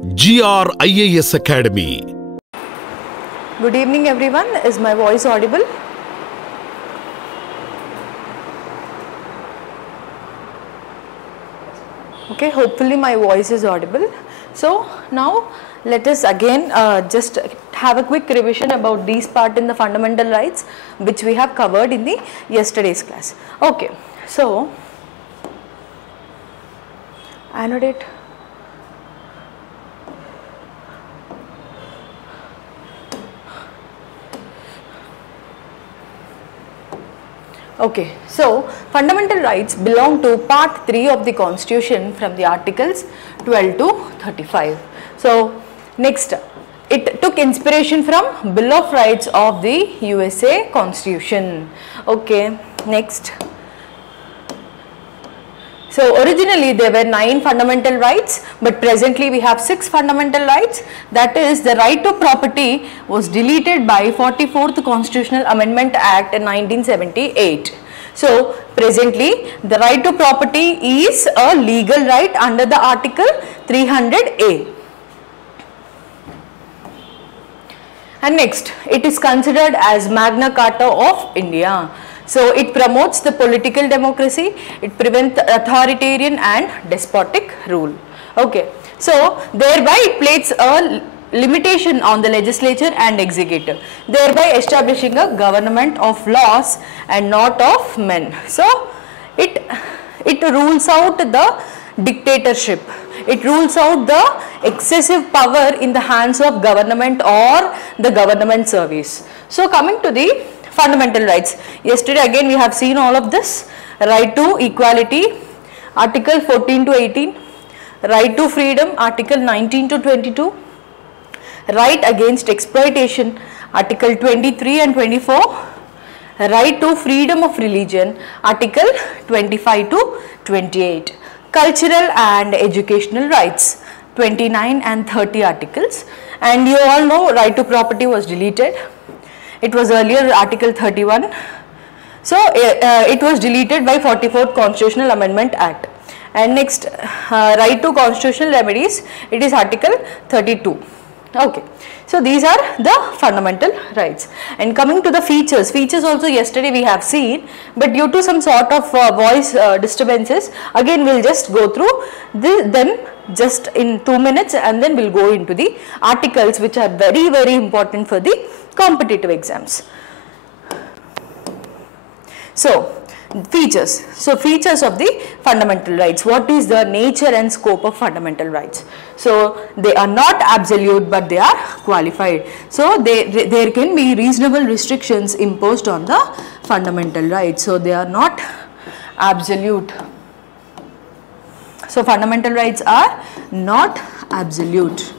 GRIAS Academy. Good evening everyone. Is my voice audible? Okay, hopefully my voice is audible. So now let us again just have a quick revision about these part in the fundamental rights which we have covered in the yesterday's class. Okay, so annotate. Okay, so fundamental rights belong to part 3 of the constitution from the articles 12 to 35. So next, it took inspiration from Bill of Rights of the USA Constitution. Okay, next. So originally there were 9 fundamental rights, but presently we have 6 fundamental rights. That is, the right to property was deleted by 44th Constitutional Amendment Act in 1978. So presently the right to property is a legal right under the Article 300A. And next, it is considered as Magna Carta of India. So it promotes the political democracy, it prevents authoritarian and despotic rule. Okay, so thereby it places a limitation on the legislature and executive, thereby establishing a government of laws and not of men. So it rules out the dictatorship, it rules out the excessive power in the hands of government or the government service. So coming to the fundamental rights, yesterday again we have seen all of this: right to equality, article 14 to 18, right to freedom, article 19 to 22, right against exploitation, article 23 and 24, right to freedom of religion, article 25 to 28, cultural and educational rights, 29 and 30 articles. And you all know right to property was deleted. It was earlier article 31. So it was deleted by 44th Constitutional Amendment Act. And next, right to constitutional remedies, it is article 32. Okay, so these are the fundamental rights. And coming to the features also yesterday we have seen, but due to some sort of voice disturbances, again we will just go through this, then just in 2 minutes, and then we will go into the articles which are very, very important for the competitive exams. So features. So features of the fundamental rights. What is the nature and scope of fundamental rights? So they are not absolute, but they are qualified. So there can be reasonable restrictions imposed on the fundamental rights. So they are not absolute. So fundamental rights are not absolute,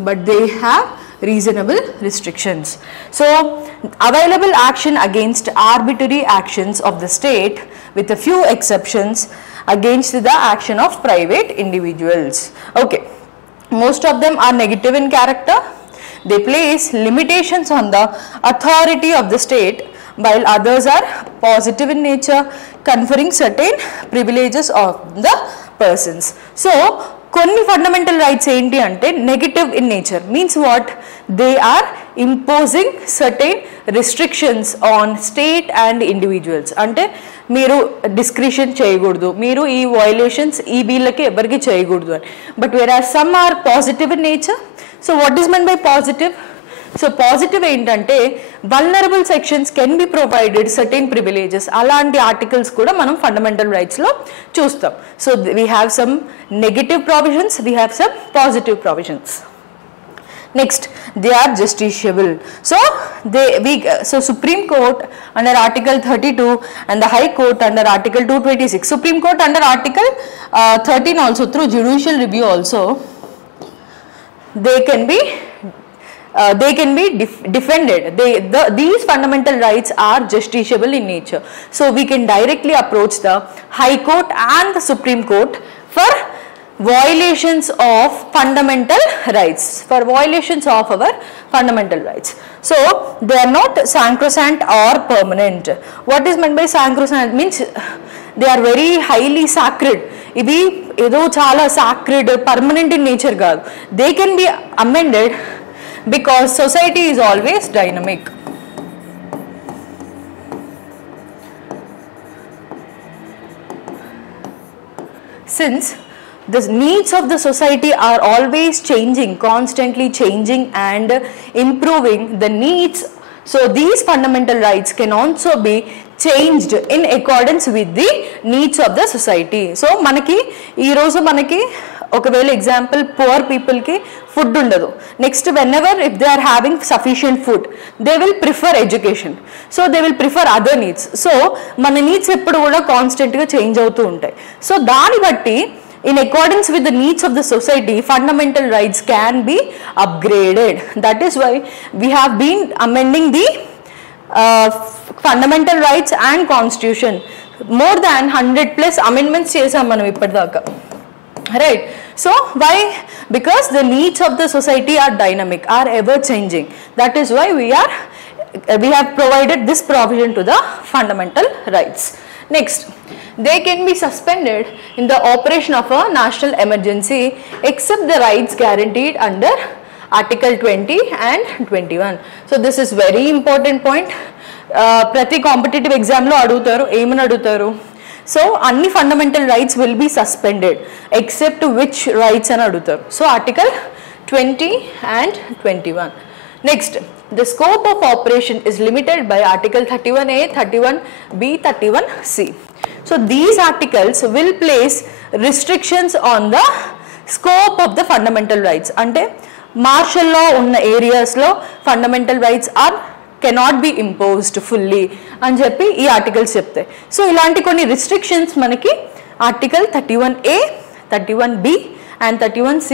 but they have reasonable restrictions. So available action against arbitrary actions of the state, with a few exceptions, against the action of private individuals. Okay, most of them are negative in character. They place limitations on the authority of the state, while others are positive in nature, conferring certain privileges of the persons. So కొన్ని fundamental rights ఏంటి అంటే negative in nature. Means what? They are imposing certain restrictions on state and individuals. అంటే మీరు discretion చేయకూడదు, మీరు ఈ violations ఈ వీళ్ళకి ఎవరికి చేయకూడదు అని. But where are some are positive in nature. So what is mean by positive? So positive ఏంటంటే vulnerable sections can be provided certain privileges. అలాంటి ఆర్టికల్స్ కూడా మనం ఫండమెంటల్ రైట్స్లో చూస్తాం. So we have some negative provisions, we have some positive provisions. Next, they are justiciable. So Supreme Court under Article 32 and the High Court under Article 226. Supreme Court under Article 13 also, through judicial review also, they can be defended. These fundamental rights are justiciable in nature. So we can directly approach the High Court and the Supreme Court for violations of fundamental rights, for violations of our fundamental rights. So they are not sacrosanct or permanent. What is meant by sacrosanct? Means they are very highly sacred. ఇవి ఏదో చాలా sacred permanent in nature కాదు. They can be amended because society is always dynamic. Since the needs of the society are always changing, constantly changing and improving the needs, so these fundamental rights can also be changed in accordance with the needs of the society. So manaki ee roju manaki ఒకవేళ example poor పీపుల్కి food ఉండదు, next whenever if they are having sufficient food they will prefer education, so they will prefer other needs. So మన needs ఎప్పుడు కూడా కాన్స్టెంట్గా change అవుతూ ఉంటాయి. So దాన్ని బట్టి in accordance with the needs of the society, fundamental rights can be upgraded. That is why we have been amending the fundamental rights and constitution. More than 100 plus amendments chesam manam ippadaka, right? So why? Because the needs of the society are dynamic, are ever changing. That is why we have provided this provision to the fundamental rights. Next, they can be suspended in the operation of a national emergency except the rights guaranteed under Article 20 and 21. So this is very important point. Prati competitive exam lo adutaru, emani adutaru. So anni fundamental rights will be suspended except which rights ani adutaru. So Article 20 and 21. Next, the scope of operation is limited by Article 31A, 31B, 31C. So these articles will place restrictions on the scope of the fundamental rights. Ante martial law unna areas lo fundamental rights are cannot be imposed fully అని చెప్పి ఈ articles చెప్తాయి. So ఇలాంటి కొన్ని restrictions మనకి article 31A, 31B and 31C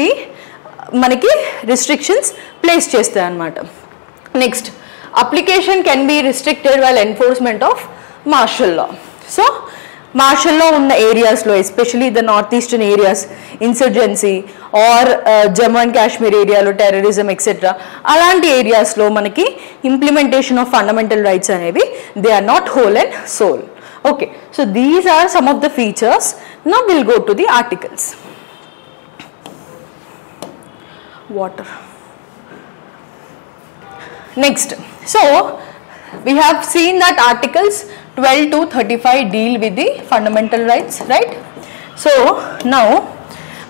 మనకి restrictions place చేస్తాయి అన్నమాట. Next, application can be restricted while enforcement of martial law. So martial law ఉన్న ఏరియాస్లో especially the north eastern areas, insurgency or Jammu and Kashmir ఏరియాలో టెర్రరిజం ఎక్సెట్రా, అలాంటి ఏరియాస్లో మనకి ఇంప్లిమెంటేషన్ ఆఫ్ ఫండమెంటల్ రైట్స్ అనేవి they are not whole and sole. Okay, so these are some of the features. Now will go to the articles. Water. Next, so we have seen that articles 12 to 35 deal with the fundamental rights, right? So now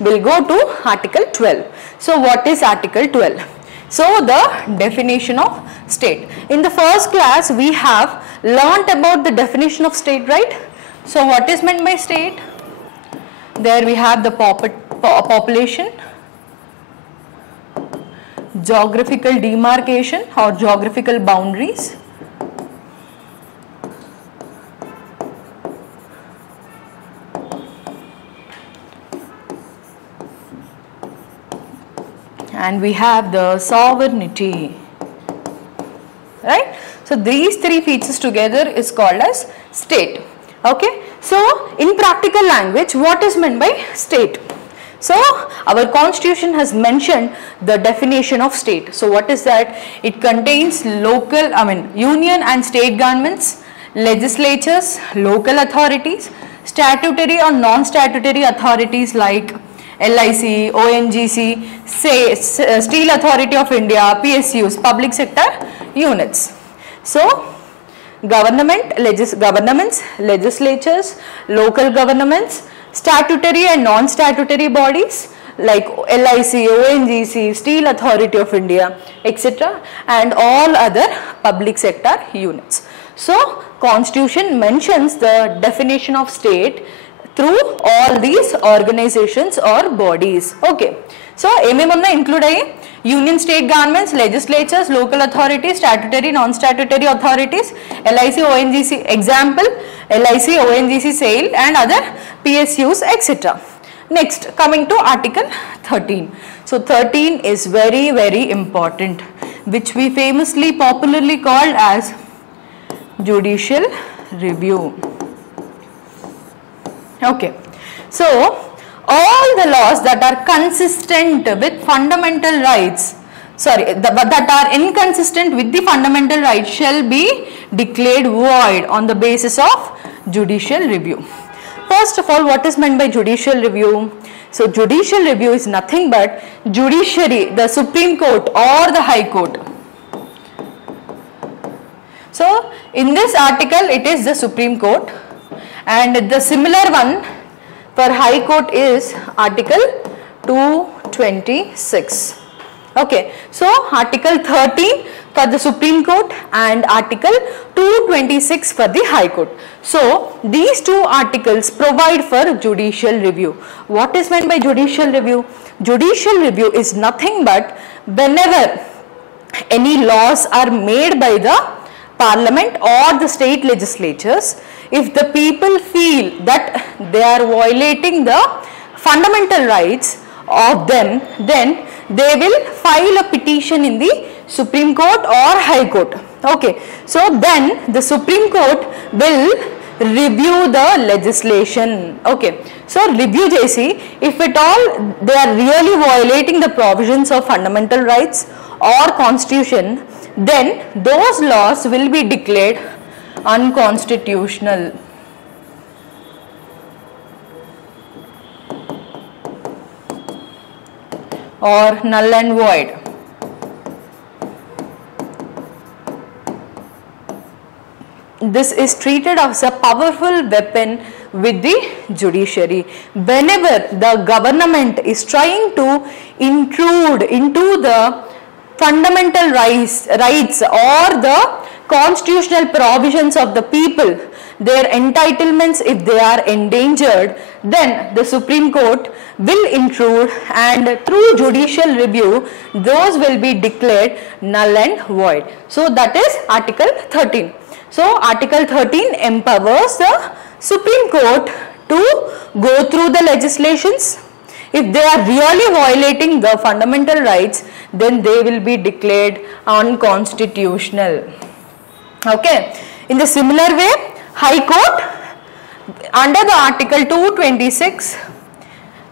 we'll go to article 12. So what is article 12? So the definition of state. In the first class we have learnt about the definition of state, right? So what is meant by state? There we have the population, geographical demarcation or geographical boundaries, and we have the sovereignty, right? So these three features together is called as state. Okay, so in practical language, what is meant by state? So our constitution has mentioned the definition of state. So what is that? It contains union and state governments, legislatures, local authorities, statutory or non-statutory authorities like LIC, ONGC, Steel Authority of India, PSUs, public sector units. So governments, legislatures, local governments, statutory and non-statutory bodies like LIC, ONGC, Steel Authority of India, etc. and all other public sector units. So Constitution mentions the definition of state through all these organizations or bodies. Okay, so ఏమేమన్నా include అయ్యి union state governments, legislatures, local authorities, statutory, non statutory authorities, LIC, ONGC, example LIC, ONGC, SAIL and other PSUs, etc. Next, coming to article 13. So 13 is very, very important, which we famously popularly called as judicial review. Okay, so all the laws that are consistent with fundamental rights, that are inconsistent with the fundamental rights shall be declared void on the basis of judicial review. First of all, what is meant by judicial review? So judicial review is nothing but judiciary, the Supreme Court or the High Court. So in this article it is the Supreme Court, and the similar one for High Court is Article 226. Okay, so Article 13 for the Supreme Court and Article 226 for the High Court. So these two articles provide for judicial review. What is meant by judicial review? Judicial review is nothing but whenever any laws are made by the Parliament or the state legislatures, if the people feel that they are violating the fundamental rights of them, then they will file a petition in the Supreme Court or High Court. Okay, so then the Supreme Court will review the legislation. Okay, so review jesi, if at all they are really violating the provisions of fundamental rights or constitution, then those laws will be declared unconstitutional. Or null and void. This is treated as a powerful weapon with the judiciary. Whenever the government is trying to intrude into the fundamental rights or the constitutional provisions of the people, their entitlements, if they are endangered, then the Supreme Court will intrude, and through judicial review those will be declared null and void. So that is Article 13. So Article 13 empowers the Supreme Court to go through the legislations. If they are really violating the fundamental rights, then they will be declared unconstitutional. Okay. In the similar way, High Court under the Article 226,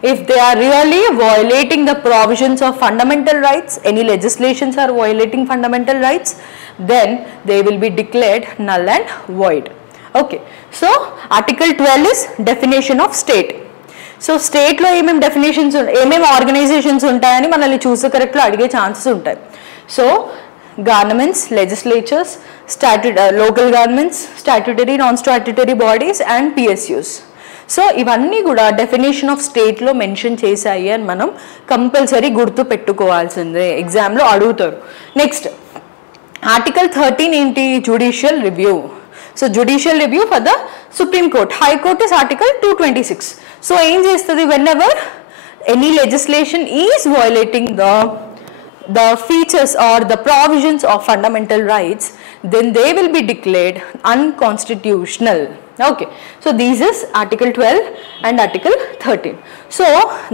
if they are really violating the provisions of fundamental rights, any legislations are violating fundamental rights, then they will be declared null and void. Okay. So Article 12 is definition of state. So state lo em definitions organizations untayani manalni choose correct lo adige chances untayi. So governments, legislatures, local governments, statutory, non-statutory bodies and PSUs. So ఇవన్నీ కూడా definition of స్టేట్లో mention చేశాయి అని మనం compulsory గుర్తు పెట్టుకోవాల్సిందే, ఎగ్జామ్లో అడుగుతారు. Next article 13 ఏంటి? Judicial review. So judicial review for the supreme court. High court is article 226. So ఏం చేస్తుంది? Whenever any legislation is violating the features or the provisions of fundamental rights, then they will be declared unconstitutional. Okay, so these is article 12 and article 13. So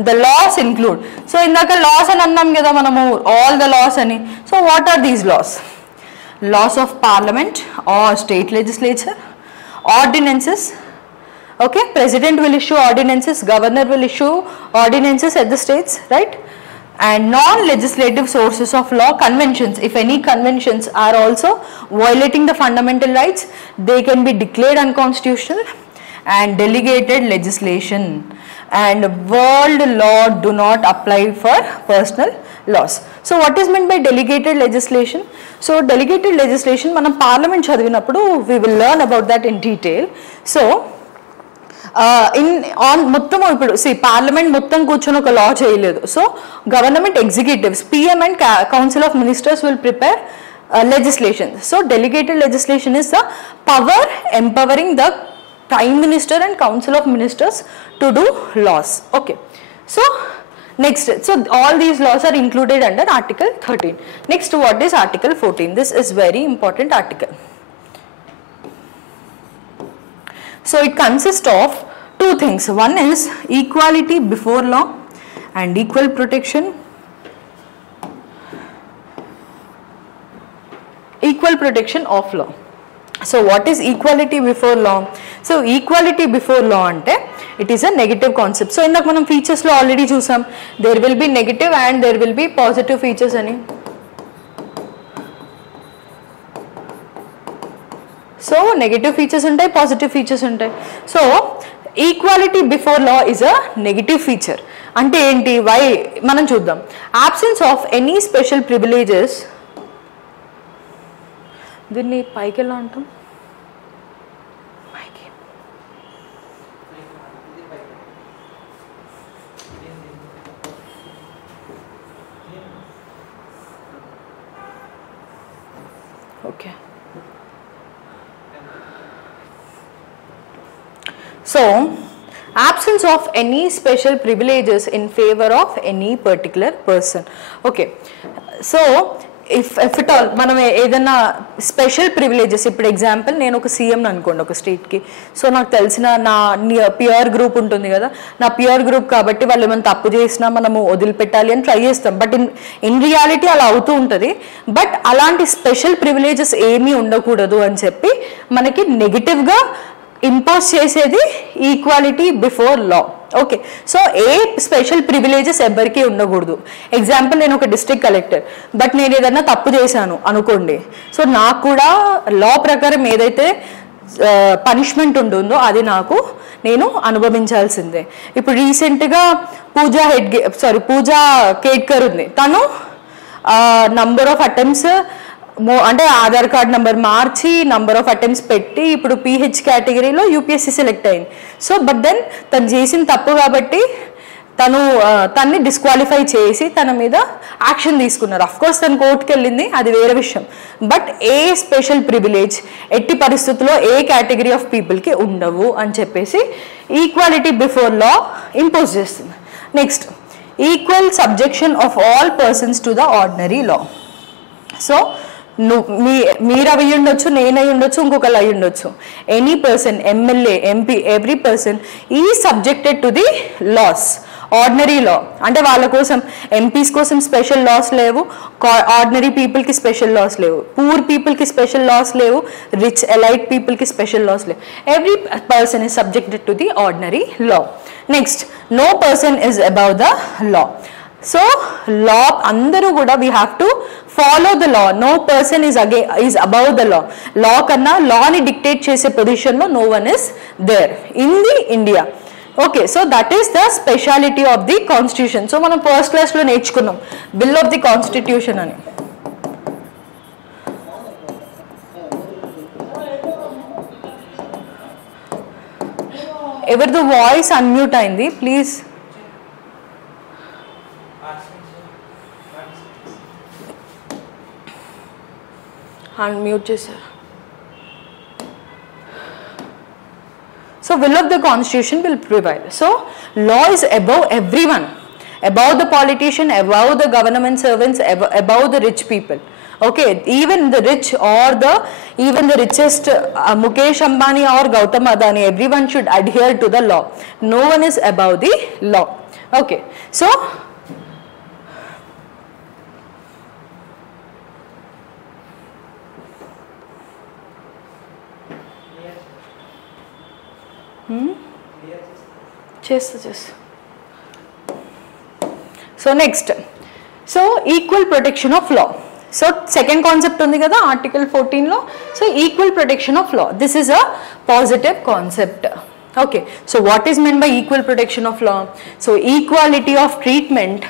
the laws include, so indaka laws ani annam kada manamu, all the laws ani. So what are these laws? Laws of parliament or state legislature, ordinances. Okay, president will issue ordinances, governor will issue ordinances at the states, right? And non-legislative sources of law, conventions. If any conventions are also violating the fundamental rights, they can be declared unconstitutional. And delegated legislation and world law do not apply for personal laws. So what is meant by delegated legislation? So delegated legislation, manam parliament chadivinappudu we will learn about that in detail. So మొత్తం ఇప్పుడు parliament మొత్తం కూర్చొని ఒక లా చేయలేదు. So government executives, PM and council of ministers will prepare legislation. So delegated legislation is the power empowering the prime minister and council of ministers to do laws. Okay, so next, so all these laws are included under article 13. Next, what is article 14? This is very important article. So it consists of two things. One is equality before law and equal protection. Equal protection of law. So what is equality before law? So equality before law ante it is a negative concept. So indak manam features lo already chusam, there will be negative and there will be positive features ani. So negative features ఉంటాయి, positive features ఉంటాయి. So equality before law is a negative feature. అంటే ఏంటి? Why మనం చూద్దాం. absence of any special privileges, దీన్ని పైకి ఎలా అంటాం? Okay, so absence of any special privileges in favor of any particular person. Okay, so if at all మనం ఏదైనా స్పెషల్ ప్రివిలేజెస్, ఇప్పుడు ఎగ్జాంపుల్ నేను ఒక సీఎం అనుకోండి ఒక స్టేట్కి, సో నాకు తెలిసిన నా పియర్ గ్రూప్ ఉంటుంది కదా, నా పియర్ గ్రూప్ కాబట్టి వాళ్ళు ఏమైనా తప్పు చేసినా మనము వదిలిపెట్టాలి అని ట్రై చేస్తాం. బట్ ఇన్ రియాలిటీ అలా అవుతూ ఉంటుంది. బట్ అలాంటి స్పెషల్ ప్రివిలేజెస్ ఏమీ ఉండకూడదు అని చెప్పి మనకి నెగిటివ్గా ఇంపోజ్ చేసేది equality before law. Okay, so a special privileges ఎవరికి ఉండకూడదు. ఎగ్జాంపుల్ నేను ఒక డిస్ట్రిక్ట్ కలెక్టర్, బట్ నేను ఏదైనా తప్పు చేశాను అనుకోండి, సో నాకు కూడా లా ప్రకారం ఏదైతే పనిష్మెంట్ ఉంటుందో అది నేను అనుభవించాల్సిందే. ఇప్పుడు రీసెంట్గా పూజా కేట్కర్ ఉంది, తను నంబర్ ఆఫ్ అటెంప్ట్స్ అంటే Aadhaar card number March number of attempts పెట్టి ఇప్పుడు PH కేటగిరీలో UPSC సెలెక్ట్ అయింది. సో బట్ దెన్ తను చేసిన తప్పు కాబట్టి తన్ని డిస్క్వాలిఫై చేసి తన మీద యాక్షన్ తీసుకున్నారు. అఫ్ కోర్స్ తను కోర్టుకి వెళ్ళింది, అది వేరే విషయం. బట్ ఏ స్పెషల్ ప్రివిలేజ్ ఎట్టి పరిస్థితుల్లో ఏ కేటగిరీ ఆఫ్ పీపుల్కి ఉండవు అని చెప్పేసి ఈక్వాలిటీ బిఫోర్ లా ఇంపోజ్ చేస్తుంది. Next, equal subjection of all persons to the ordinary law. So మీరు అవి ఉండొచ్చు, నేను అయి ఉండొచ్చు, ఇంకొకరు అయి ఉండొచ్చు. Any person, MLA, MP, every person ఈ subjected to the laws, ordinary law. అంటే వాళ్ళ కోసం MPs కోసం స్పెషల్ లాస్ లేవు, ఆర్డినరీ పీపుల్కి స్పెషల్ లాస్ లేవు, పూర్ పీపుల్కి స్పెషల్ లాస్ లేవు, రిచ్ ఎలైట్ పీపుల్కి స్పెషల్ లాస్ లేవు. Every person is subjected to the ordinary law. Next, no person is above the law. So law అందరూ కూడా we have to follow the law. No person is above the law. Law కన్నా లాని dictate చేసే పొజిషన్లో no one is there in the India. Okay, so that is the speciality of the constitution. So మనం first క్లాస్లో నేర్చుకున్నాం bill of the constitution అని. ఎవరిదో voice unmute అయింది, ప్లీజ్. అన్మ్యూట్ చేశారు. So will of the constitution will prevail. So law is above everyone, above the politician, above the government servants, above the rich people. Okay, even the rich or even the richest Mukesh Ambani or Gautam Adani, everyone should adhere to the law. No one is above the law. Okay, so చేస్తా. So next, so equal protection of law. So second concept ఉంది కదా article 14లో. So equal protection of law, this is a positive concept. Okay, so what is meant by equal protection of law? So equality of treatment,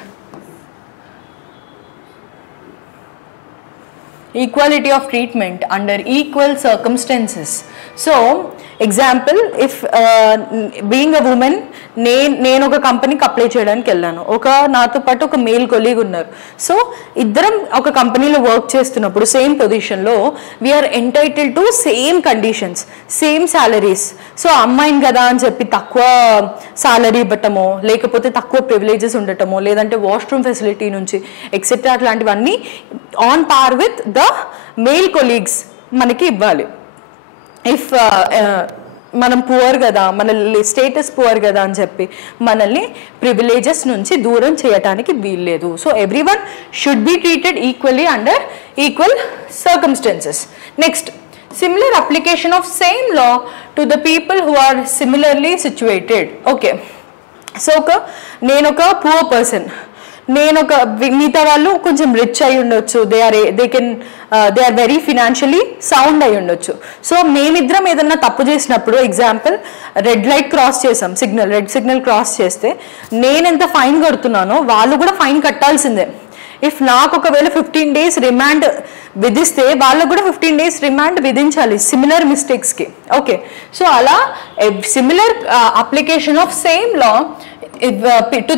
equality of treatment under equal circumstances. So example, if being a woman, నేను ఒక కంపెనీకి apply చేయడానికి వెళ్ళాను, నాతో పాటు ఒక male colleague ఉన్నారు. So ఇద్దరం ఒక కంపెనీలో వర్క్ చేస్తున్నప్పుడు సేమ్ పొజిషన్లో we are entitle to same conditions, same salaries. So అమ్మాయిని కదా అని చెప్పి తక్కువ సాలరీ ఇవ్వటమో, లేకపోతే తక్కువ ప్రివిలేజెస్ ఉండటమో, లేదంటే వాష్రూమ్ ఫెసిలిటీ నుంచి ఎక్సెట్రా అట్లాంటివన్నీ on par with the male colleagues మనకి ఇవ్వాలి. ఇఫ్ మనం పువర్ కదా, మన స్టేటస్ పువర్ కదా అని చెప్పి మనల్ని ప్రివిలేజెస్ నుంచి దూరం చేయటానికి వీల్లేదు. So everyone should be treated equally under equal circumstances. Next, similar application of same law to the people who are similarly situated. Okay, so నేను ఒక పూర్ పర్సన్, నేను ఒక మిగతా వాళ్ళు కొంచెం రిచ్ అయి ఉండొచ్చు, they are very financially sound అయి ఉండొచ్చు. సో మేమిద్దరం ఏదన్నా తప్పు చేసినప్పుడు, ఎగ్జాంపుల్ రెడ్ లైట్ క్రాస్ చేసాం, రెడ్ సిగ్నల్ క్రాస్ చేస్తే నేను ఎంత ఫైన్ కడుతున్నానో వాళ్ళు కూడా ఫైన్ కట్టాల్సిందే. ఇఫ్ నాకు ఒకవేళ 15 days రిమాండ్ విధిస్తే వాళ్ళకు కూడా 15 days రిమాండ్ విధించాలి సిమిలర్ మిస్టేక్స్కి. ఓకే, సో అలా similar application of same law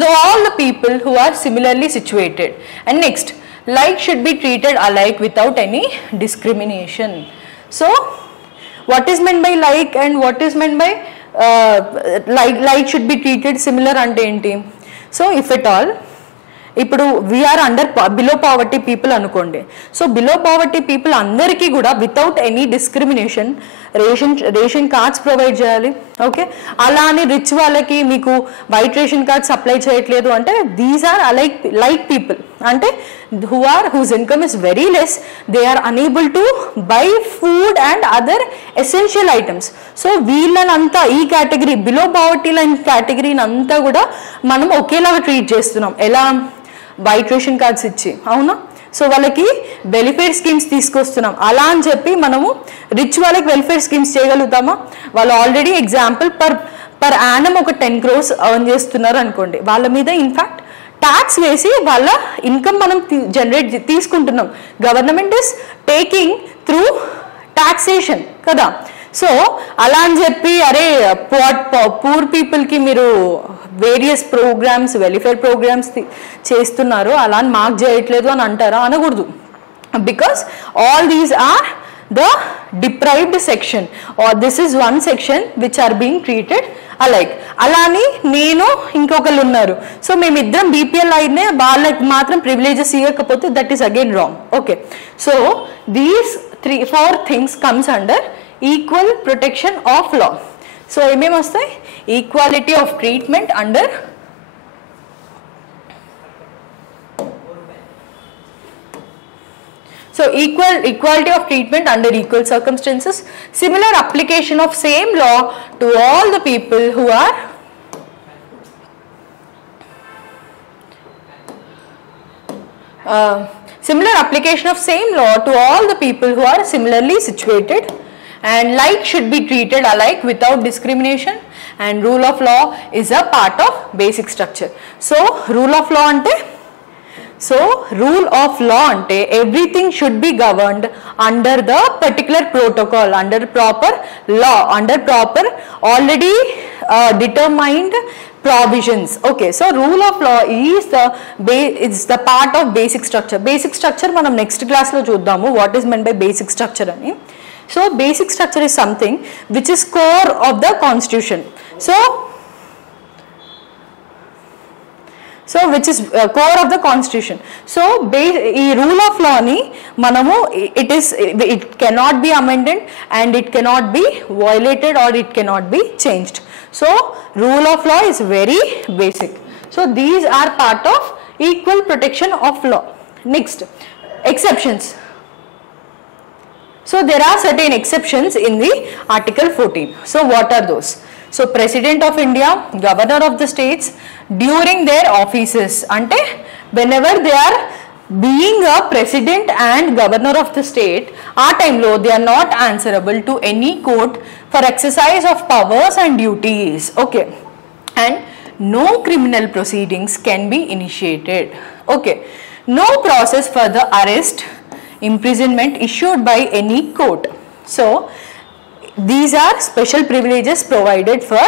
to all the people who are similarly situated. And next, like should be treated alike without any discrimination. So what is meant by like and what is meant by like should be treated similar ante enti? So if at all ఇప్పుడు we are below poverty people అనుకోండి. So below poverty people అందరికీ కూడా without any discrimination ration cards provide చేయాలి. Okay, అలా అని rich వాళ్ళకి మీకు white ration cards apply చేయట్లేదు అంటే దీస్ ఆర్ లైక్ పీపుల్, అంటే whose income is very less, they are unable to buy food and other essential items. So వీళ్ళనంతా ఈ కేటగిరీ బిలో పావర్టీ లైన్ కేటగిరీని అంతా కూడా మనం ఒకేలాగా ట్రీట్ చేస్తున్నాం. ఎలా? వైట్ రేషన్ కార్డ్స్ ఇచ్చి, అవునా? సో వాళ్ళకి వెల్ఫేర్ స్కీమ్స్ తీసుకొస్తున్నాం. అలా అని చెప్పి మనము రిచ్ వాళ్ళకి వెల్ఫేర్ స్కీమ్స్ చేయగలుగుతామా? వాళ్ళు ఆల్రెడీ ఎగ్జాంపుల్ పర్ యానం ఒక 10 crores ఎర్న్ చేస్తున్నారు అనుకోండి, వాళ్ళ మీద ఇన్ఫ్యాక్ట్ ట్యాక్స్ వేసి వాళ్ళ ఇన్కమ్ మనం తీసుకుంటున్నాం. Government is taking through taxation కదా. సో అలా అని చెప్పి అరే పూర్ పీపుల్కి మీరు వేరియస్ ప్రోగ్రామ్స్ వెల్ఫేర్ ప్రోగ్రామ్స్ చేస్తున్నారు అలా అని మార్క్ చేయట్లేదు అని అంటారా? అనకూడదు. Because all these are the deprived section or this is one section which are being treated alike. అలాని నేను ఇంకొకళ్ళు ఉన్నారు, సో మేమిద్దరం బీపీఎల్ అయినే వాళ్ళకి మాత్రం ప్రివిలేజెస్ ఇవ్వకపోతే that is again wrong. Okay, so these 4 things comes under equal protection of law. So ఏమేమి వస్తాయి? Equality of treatment under So equality of treatment under equal circumstances, similar application of same law to all the people who are similar application of same law to all the people who are similarly situated, and like should be treated alike without discrimination, and rule of law is a part of basic structure. So rule of law ante rule of law ante everything should be governed under the particular protocol, under proper law, under proper already determined provisions. Okay, so rule of law is the part of basic structure. Basic structure manam next class lo chuddamu what is meant by basic structure ani. So basic structure is something which is core of the constitution. So which is core of the constitution. So ee rule of law ni manamu it cannot be amended and it cannot be violated or it cannot be changed. So rule of law is very basic. So these are part of equal protection of law. Next, exceptions. So there are certain exceptions in the Article 14. So what are those? So President of India, Governor of the states during their offices, ante whenever they are being a president and governor of the state, ఆ టైంలో they are not answerable to any court for exercise of powers and duties. Okay, and no criminal proceedings can be initiated. Okay, no process for the arrest, imprisonment issued by any court. So these are special privileges provided for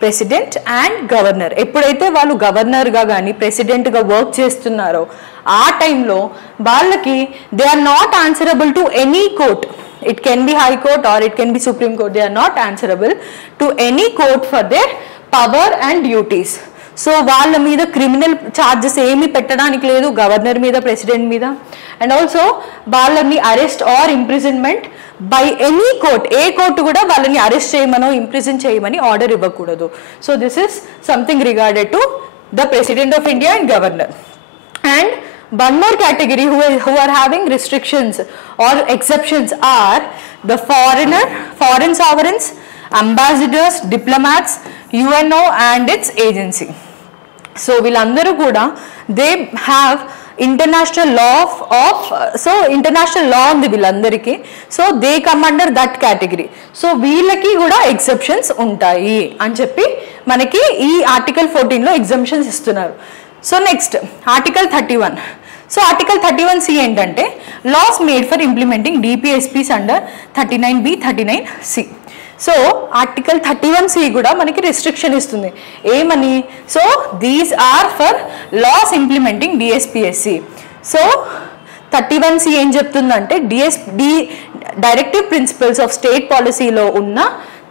president and governor. ఎప్పుడైతే వాళ్ళు గవర్నర్గా కానీ ప్రెసిడెంట్గా work చేస్తున్నారో ఆ టైంలో వాళ్ళకి they are not answerable to any court. It can be high court or it can be supreme court. They are not answerable to any court for their power and duties. So వాళ్ళ మీద criminal charges ఏమీ పెట్టడానికి లేదు governor మీద, president మీద. And also వాళ్ళని arrest are imprisonment by any court, A court కూడా వాళ్ళని అరెస్ట్ చేయమనో ఇంప్రిజన్ చేయమని ఆర్డర్ ఇవ్వకూడదు. So this is something regarded to the president of India and governor. And one more category who are having restrictions or exceptions are the foreign sovereigns, ambassadors, diplomats, UNO and its agency. So వీళ్ళందరూ కూడా they have international law so international law ఉంది వీళ్ళందరికీ. So they come under that category. So వీళ్ళకి కూడా ఎగ్జెప్షన్స్ ఉంటాయి అని చెప్పి మనకి ఈ ఆర్టికల్ 14లో ఎగ్జెప్షన్స్ ఇస్తున్నారు. So next article 31. So article 31C ఏంటంటే laws made for implementing DPSPs under 39B 39C. So article 31C కూడా మనకి రెస్ట్రిక్షన్ ఇస్తుంది ఏమని, so these are for laws implementing DSPSC. So 31C ఏం చెప్తుందంటే డైరెక్టివ్ ప్రిన్సిపల్స్ ఆఫ్ స్టేట్ పాలసీలో ఉన్న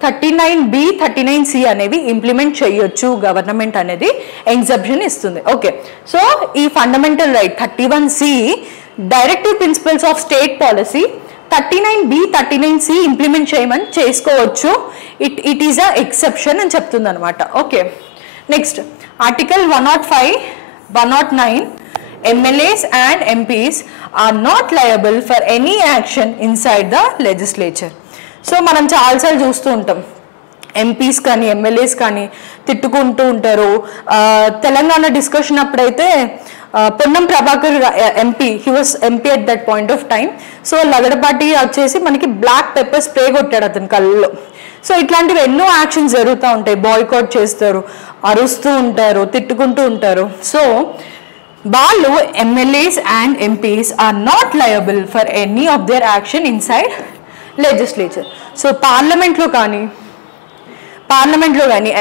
39B 39C అనేవి ఇంప్లిమెంట్ చేయొచ్చు గవర్నమెంట్ అనేది ఎగ్జెప్షన్ ఇస్తుంది. ఓకే, సో ఈ fundamental right 31C directive principles of state policy 39B 39C implement చేయమని చేసుకోవచ్చు. ఇట్ ఈస్ అ ఎక్సెప్షన్ అని చెప్తుంది అనమాట. Okay, next article 105, 109 MLAs and MPs are not liable for any action inside the legislature. So మనం చాలాసార్లు చూస్తూ ఉంటాం MPs కానీ ఎమ్మెల్యేస్ కానీ తిట్టుకుంటూ ఉంటారు. తెలంగాణ డిస్కషన్ అప్పుడైతే Ponnam Prabhakar MP, he was MP at that point of time. So Lagadapati వచ్చేసి మనకి బ్లాక్ పెప్పర్ స్ప్రే కొట్టాడు అతని కళ్ళలో. సో ఇట్లాంటివి ఎన్నో యాక్షన్స్ జరుగుతూ ఉంటాయి, బాయ్కాట్ చేస్తారు, అరుస్తూ ఉంటారు, తిట్టుకుంటూ ఉంటారు. సో వాళ్ళు MLAs and MPs are not liable for any of their action inside legislature. So పార్లమెంట్లో కానీ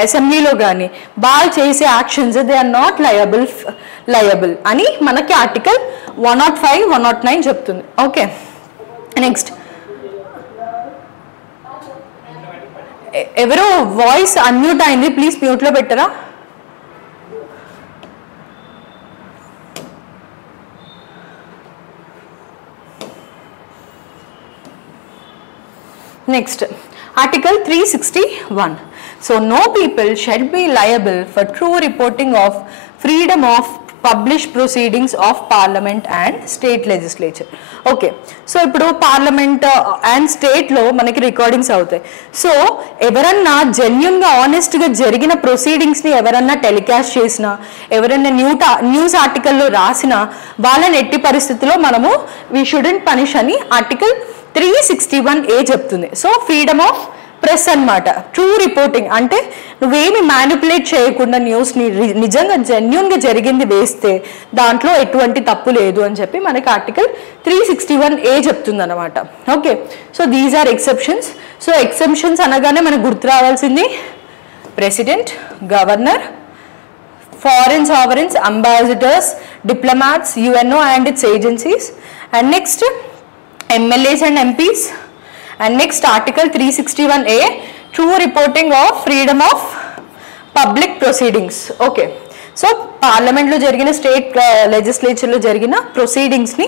అసెంబ్లీలో కానీ వాళ్ళు చేసే actions they are not liable అని మనకి ఆర్టికల్ 105, 109 చెప్తుంది. ఓకే, నెక్స్ట్ ఎవరో వాయిస్ అన్మ్యూట్ అయింది, ప్లీజ్ మ్యూట్లో పెట్టరా. Next, Article 361. So, no people shall be liable for true reporting of freedom of published proceedings of Parliament and State Legislature. Okay, so ఇప్పుడు parliament and స్టేట్లో మనకి recordings అవుతాయి. So ఎవరన్నా జెన్యున్గా ఆనెస్ట్గా జరిగిన ప్రొసీడింగ్స్ని ఎవరన్నా టెలికాస్ట్ చేసినా, ఎవరన్నా న్యూస్ ఆర్టికల్లో రాసినా వాళ్ళని ఎట్టి పరిస్థితుల్లో మనము వీ షుడెంట్ పనిష్ అని ఆర్టికల్ 361A చెప్తుంది. సో ఫ్రీడమ్ ఆఫ్ ప్రెస్ అన్నమాట. ట్రూ రిపోర్టింగ్ అంటే నువ్వేమి మ్యానిపులేట్ చేయకుండా న్యూస్ని నిజంగా జెన్యున్గా జరిగింది వేస్తే దాంట్లో ఎటువంటి తప్పు లేదు అని చెప్పి మనకి ఆర్టికల్ 361A చెప్తుంది అనమాట. Okay, so these are exceptions. So exceptions అనగానే మనకు గుర్తు రావాల్సింది president, governor, foreign sovereigns, ambassadors, diplomats, UNO and its agencies, and next MLAs and MPs, and next article 361A, true reporting of freedom of public proceedings. Okay, so పార్లమెంట్లో జరిగిన state లెజిస్లేచర్లో జరిగిన ప్రొసీడింగ్స్ని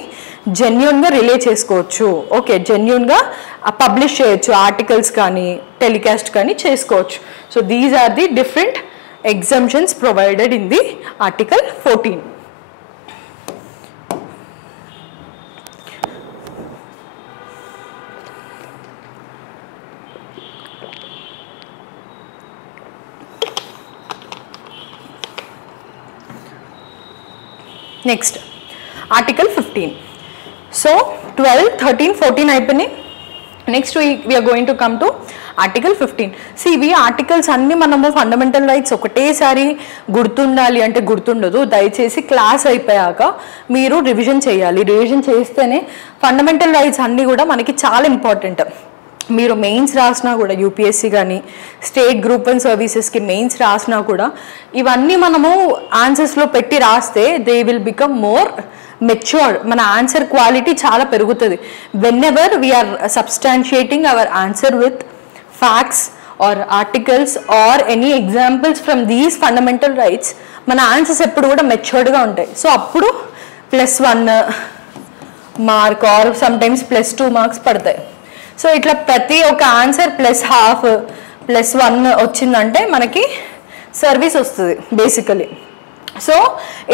జెన్యున్గా relay చేసుకోవచ్చు. Okay, జెన్యున్గా publish చేయొచ్చు, articles కానీ telecast కానీ చేసుకోవచ్చు. So these are the different exemptions provided in the article 14. Next article 15. So 12, 13, 14 అయిపోయినాయి. Next we are going to come to article 15. ఇవి ఆర్టికల్స్ అన్నీ మనము ఫండమెంటల్ రైట్స్ ఒకటేసారి గుర్తుండాలి అంటే గుర్తుండదు. దయచేసి క్లాస్ అయిపోయాక మీరు రివిజన్ చేయాలి. రివిజన్ చేస్తేనే ఫండమెంటల్ రైట్స్ అన్నీ కూడా మనకి చాలా ఇంపార్టెంట్. మీరు మెయిన్స్ రాసినా కూడా, యూపీఎస్సీ కానీ స్టేట్ గ్రూప్ 1 సర్వీసెస్కి మెయిన్స్ రాసినా కూడా ఇవన్నీ మనము ఆన్సర్స్లో పెట్టి రాస్తే they will become more matured. మన ఆన్సర్ క్వాలిటీ చాలా పెరుగుతుంది. Whenever we are substantiating our answer with facts or articles or any examples from these fundamental rights, మన ఆన్సర్స్ ఎప్పుడు కూడా మెచ్యూర్డ్గా ఉంటాయి. సో అప్పుడు +1 మార్క్ ఆర్ సమ్టైమ్స్ +2 మార్క్స్ పడతాయి. సో ఇట్లా ప్రతి ఒక్క ఆన్సర్ +1/2, +1 వచ్చిందంటే మనకి సర్వీస్ వస్తుంది బేసికలీ. సో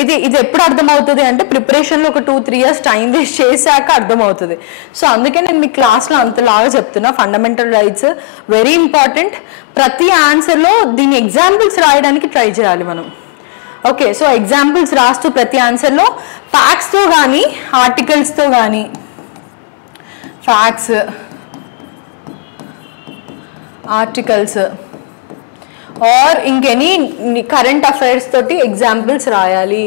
ఇది ఎప్పుడు అర్థమవుతుంది అంటే ప్రిపరేషన్లో ఒక 2-3 years టైం వేస్ట్ చేశాక అర్థమవుతుంది. సో అందుకే నేను మీ క్లాస్లో అంతలాగా చెప్తున్నా. Fundamental rights very important. ప్రతి ఆన్సర్లో దీని ఎగ్జాంపుల్స్ రాయడానికి ట్రై చేయాలి మనం. ఓకే, సో ఎగ్జాంపుల్స్ రాస్తూ ప్రతి ఆన్సర్లో ఫ్యాక్ట్స్తో కానీ ఆర్టికల్స్తో కానీ, ఫ్యాక్ట్స్, ఆర్టికల్స్ ఆర్ ఇంకెనీ కరెంట్ అఫైర్స్ తోటి ఎగ్జాంపుల్స్ రాయాలి.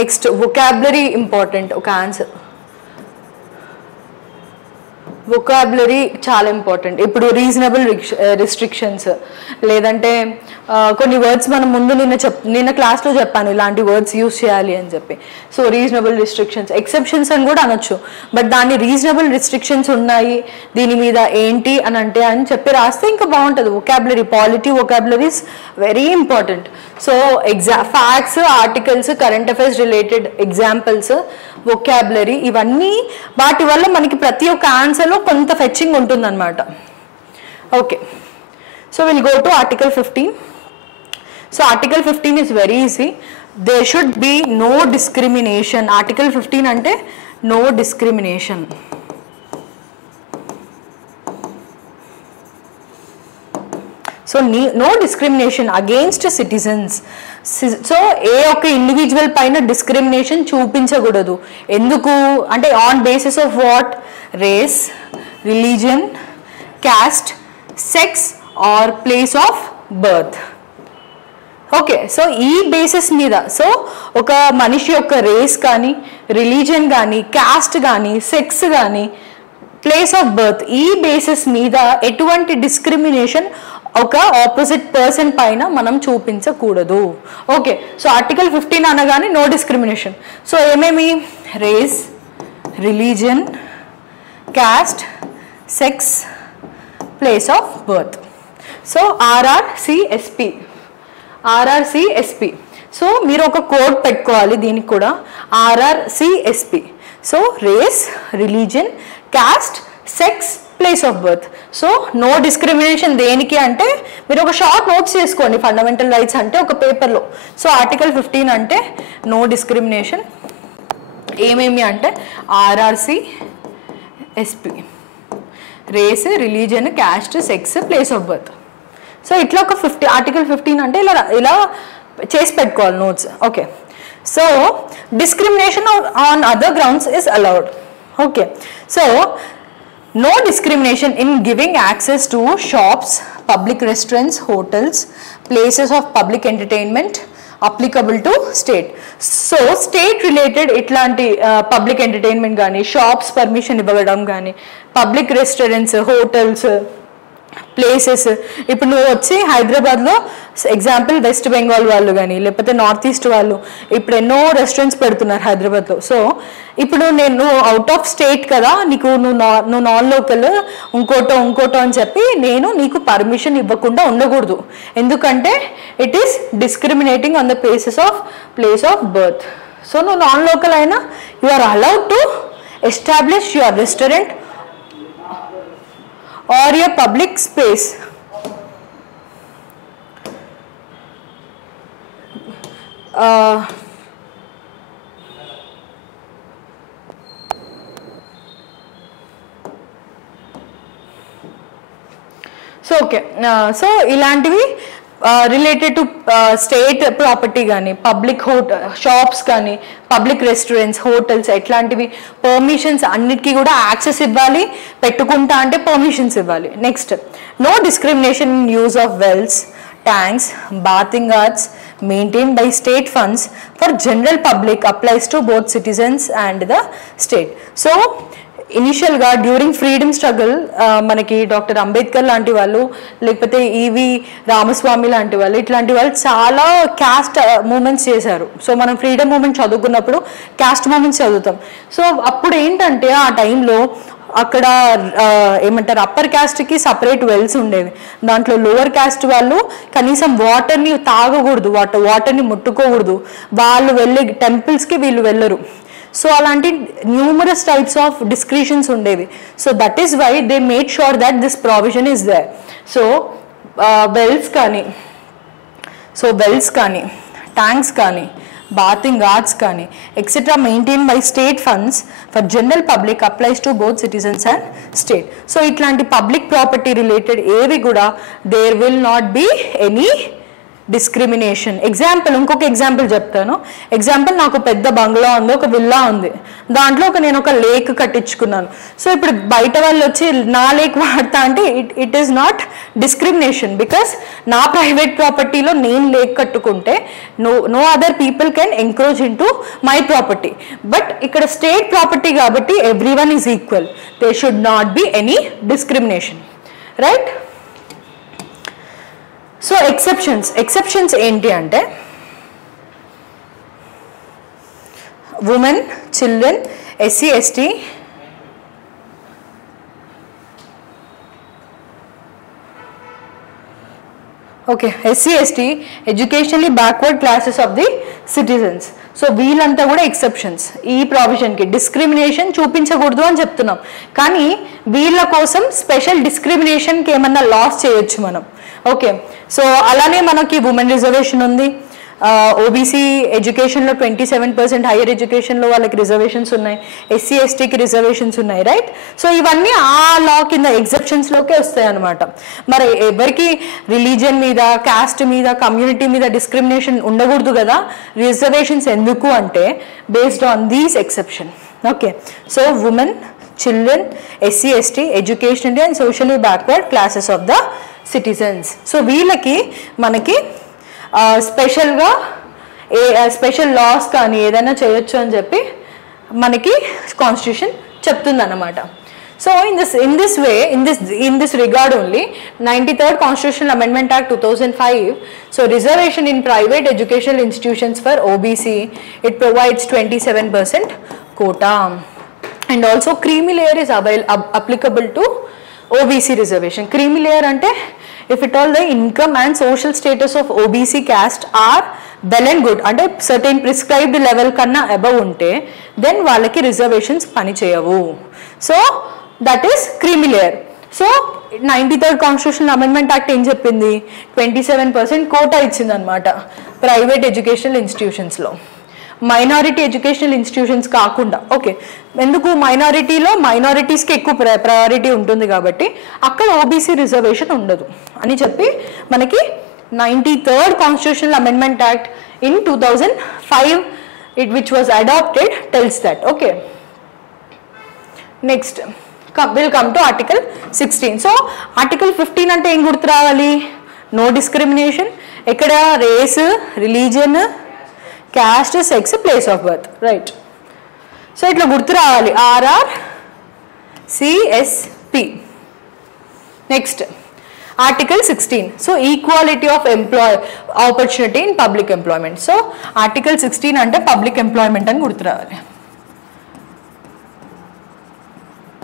Next vocabulary important. ఒక ఆన్సర్ వొకాబులరీ చాలా ఇంపార్టెంట్. ఇప్పుడు రీజనబుల్ రిస్ట్రిక్షన్స్, లేదంటే కొన్ని వర్డ్స్ మనం ముందు నిన్న క్లాస్లో చెప్పాను ఇలాంటి వర్డ్స్ యూజ్ చేయాలి అని చెప్పి. సో రీజనబుల్ రిస్ట్రిక్షన్స్, ఎక్సెప్షన్స్ అని కూడా అనొచ్చు, బట్ దాన్ని రీజనబుల్ రిస్ట్రిక్షన్స్ ఉన్నాయి దీని మీద ఏంటి అని అంటే అని చెప్పి రాస్తే ఇంకా బాగుంటుంది. Vocabulary, polity vocabularies very important. So facts, articles, current affairs related examples, vocabulary, ఇవన్నీ వాటి వల్ల మనకి ప్రతి ఒక్క ఆన్సర్లో కొంత ఫెచ్చింగ్ ఉంటుందన్నమాట. Okay, so will go to article 15. So article 15 is very easy. There should be no discrimination. Article 15 అంటే no discrimination. So no discrimination against citizens. So ఏ ఒక్క ఇండివిజువల్ పైన డిస్క్రిమినేషన్ చూపించకూడదు. ఎందుకు అంటే on basis of what? Race, religion, caste, sex or place of birth. Okay, so ఈ basis మీద, so ఒక మనిషి యొక్క రేస్ కానీ, రిలీజియన్ కానీ, క్యాస్ట్ కానీ, సెక్స్ కానీ, ప్లేస్ ఆఫ్ బర్త్, ఈ బేసిస్ మీద ఎటువంటి డిస్క్రిమినేషన్ ఒక ఆపోజిట్ పర్సన్ పైన మనం చూపించకూడదు. ఓకే, సో ఆర్టికల్ 15 అనగానే నో డిస్క్రిమినేషన్. సో ఏమేమి? Race, religion, caste, sex, place of birth. So RRCSP. So మీరు ఒక కోడ్ పెట్టుకోవాలి దీనికి కూడా, RRCSP. So race, religion, caste, sex, place of birth. So no discrimination దేనికి అంటే మీరు ఒక షార్ట్ నోట్స్ చేసుకోండి, ఫండమెంటల్ రైట్స్ అంటే ఒక పేపర్లో. సో ఆర్టికల్ 15 అంటే నో డిస్క్రిమినేషన్. ఏమేమి అంటే RRCSP, race, religion, caste, sex, place of birth. So ఇట్లా ఒక ఆర్టికల్ 15 అంటే ఇలా చేసి పెట్టుకోవాలి notes. Okay, so discrimination on other grounds is allowed. Okay, so no discrimination in giving access to shops, public restaurants, hotels, places of public entertainment applicable to state. So state related itlanti public entertainment gaani, shops permission ఇవ్వడం గానీ, public restaurants, hotels, places. ఇప్పుడు నువ్వు వచ్చి హైదరాబాద్లో example west Bengal వాళ్ళు కానీ లేకపోతే north east వాళ్ళు ఇప్పుడు ఎన్నో రెస్టారెంట్స్ పెడుతున్నారు హైదరాబాద్లో. సో ఇప్పుడు నేను అవుట్ ఆఫ్ స్టేట్ కదా, నువ్వు నాన్ లోకల్ ఇంకోటో అని చెప్పి నేను నీకు పర్మిషన్ ఇవ్వకుండా ఉండకూడదు. ఎందుకంటే it is discriminating on the place of birth. So నువ్వు నాన్ లోకల్ అయినా you are allowed to establish your restaurant or your public space. So okay, so ఇలాంటివి రిలేటెడ్ టు స్టేట్ ప్రాపర్టీ కానీ, పబ్లిక్ షాప్స్ కానీ, public restaurants, hotels, ఎట్లాంటివి permissions అన్నిటికీ కూడా access ఇవ్వాలి. పెట్టుకుంటా అంటే పర్మిషన్స్ ఇవ్వాలి. Next, no discrimination in use of wells, tanks, bathing arts maintained by state funds for general public applies to both citizens and the state. So ఇనిషియల్గా during freedom struggle మనకి doctor Ambedkar లాంటి వాళ్ళు లేకపోతే ఈవి రామస్వామి లాంటి వాళ్ళు ఇట్లాంటి వాళ్ళు చాలా క్యాస్ట్ మూమెంట్స్ చేశారు. సో మనం ఫ్రీడమ్ మూమెంట్ చదువుకున్నప్పుడు క్యాస్ట్ మూమెంట్స్ చదువుతాం. సో అప్పుడు ఏంటంటే ఆ టైంలో అక్కడ ఏమంటారు అప్పర్ క్యాస్ట్కి సపరేట్ వెల్స్ ఉండేవి. దాంట్లో లోవర్ క్యాస్ట్ వాళ్ళు కనీసం వాటర్ని తాగకూడదు, వాటర్ని ముట్టుకోకూడదు. వాళ్ళు వెళ్ళే టెంపుల్స్కి వీళ్ళు వెళ్ళరు. సో అలాంటి న్యూమరస్ టైప్స్ ఆఫ్ డిస్క్రిషన్స్ ఉండేవి. So that is why they made sure that this provision is there. So wells కానీ ట్యాంక్స్ కానీ, bathing arts కానీ etc maintained by state funds for general public applies to both citizens and state. So ఇట్లాంటి public property related ఏవి కూడా there will not be any discrimination. Example, ఇంకొక example చెప్తాను. Example, నాకు పెద్ద బంగ్లా ఉంది, ఒక విల్లా ఉంది, దాంట్లో నేను ఒక లేక్ కట్టించుకున్నాను. సో ఇప్పుడు బయట వాళ్ళు వచ్చి నా లేక్ వాడతా అంటే it is not discrimination, because నా ప్రైవేట్ ప్రాపర్టీలో నేను లేక్ కట్టుకుంటే no other people can encroach in to my property. But ఇక్కడ స్టేట్ ప్రాపర్టీ కాబట్టి every one is equal, they should not be any discrimination, right? So exceptions ఏంటి అంటే women, children, SC ST, okay, SC ST, educationally backward classes of the citizens. So వీళ్ళంతా కూడా exceptions. ఈ ప్రావిజన్కి discrimination చూపించకూడదు అని చెప్తున్నాం, కానీ వీళ్ళ కోసం స్పెషల్ డిస్క్రిమినేషన్కి ఏమన్నా లాస్ చేయొచ్చు మనం. ఓకే, సో అలానే మనకి ఉమెన్ రిజర్వేషన్ ఉంది, ఓబీసీ ఎడ్యుకేషన్లో 27% హైయర్ ఎడ్యుకేషన్లో వాళ్ళకి రిజర్వేషన్స్ ఉన్నాయి, ఎస్సీ ఎస్టీకి రిజర్వేషన్స్ ఉన్నాయి, రైట్? సో ఇవన్నీ ఆ లా కింద ఎగ్జెప్షన్స్లోకే వస్తాయి అన్నమాట. మరి ఎవరికి రిలీజియన్ మీద, కాస్ట్ మీద, కమ్యూనిటీ మీద డిస్క్రిమినేషన్ ఉండకూడదు కదా, రిజర్వేషన్స్ ఎందుకు అంటే based on these exception. Okay, so women, children, SC ST, educationally and socially backward classes of the citizens. So వీళ్ళకి మనకి స్పెషల్గా స్పెషల్ లాస్ కానీ ఏదైనా చేయొచ్చు అని చెప్పి మనకి కాన్స్టిట్యూషన్ చెప్తుంది అన్నమాట. So in this regard only 93rd Constitutional Amendment Act 2005, so reservation in private educational institutions for OBC, it provides 27% quota, and also creamy layer is applicable to OBC reservation. Creamy layer ante if at all the income and social status of OBC caste are well and good, అంటే certain prescribed level కన్నా above ఉంటే then వాళ్ళకి reservations పని చేయవు. So that is creamy layer. So 93rd Constitutional Amendment Act ఏం చెప్పింది? 27% quota ఇచ్చింది అనమాట ప్రైవేట్ ఎడ్యుకేషనల్ ఇన్స్టిట్యూషన్స్లో, మైనారిటీ ఎడ్యుకేషనల్ ఇన్స్టిట్యూషన్స్ కాకుండా. ఓకే, ఎందుకు? మైనారిటీస్కి ఎక్కువ ప్రయారిటీ ఉంటుంది కాబట్టి అక్కడ ఓబీసీ రిజర్వేషన్ ఉండదు అని చెప్పి మనకి 93rd Constitutional Amendment Act in 2005 which was adopted tells that. Okay, next we'll come to Article 16. So Article 15 అంటే ఏం గుర్తు రావాలి? No discrimination. ఇక్కడ race, religion, caste, sex, place of birth, right? So ఇట్లా గుర్తు రావాలి, RR CSP. Next article 16. So equality of opportunity in public employment. So article 16 అంటే public employment అని గుర్తు రావాలి.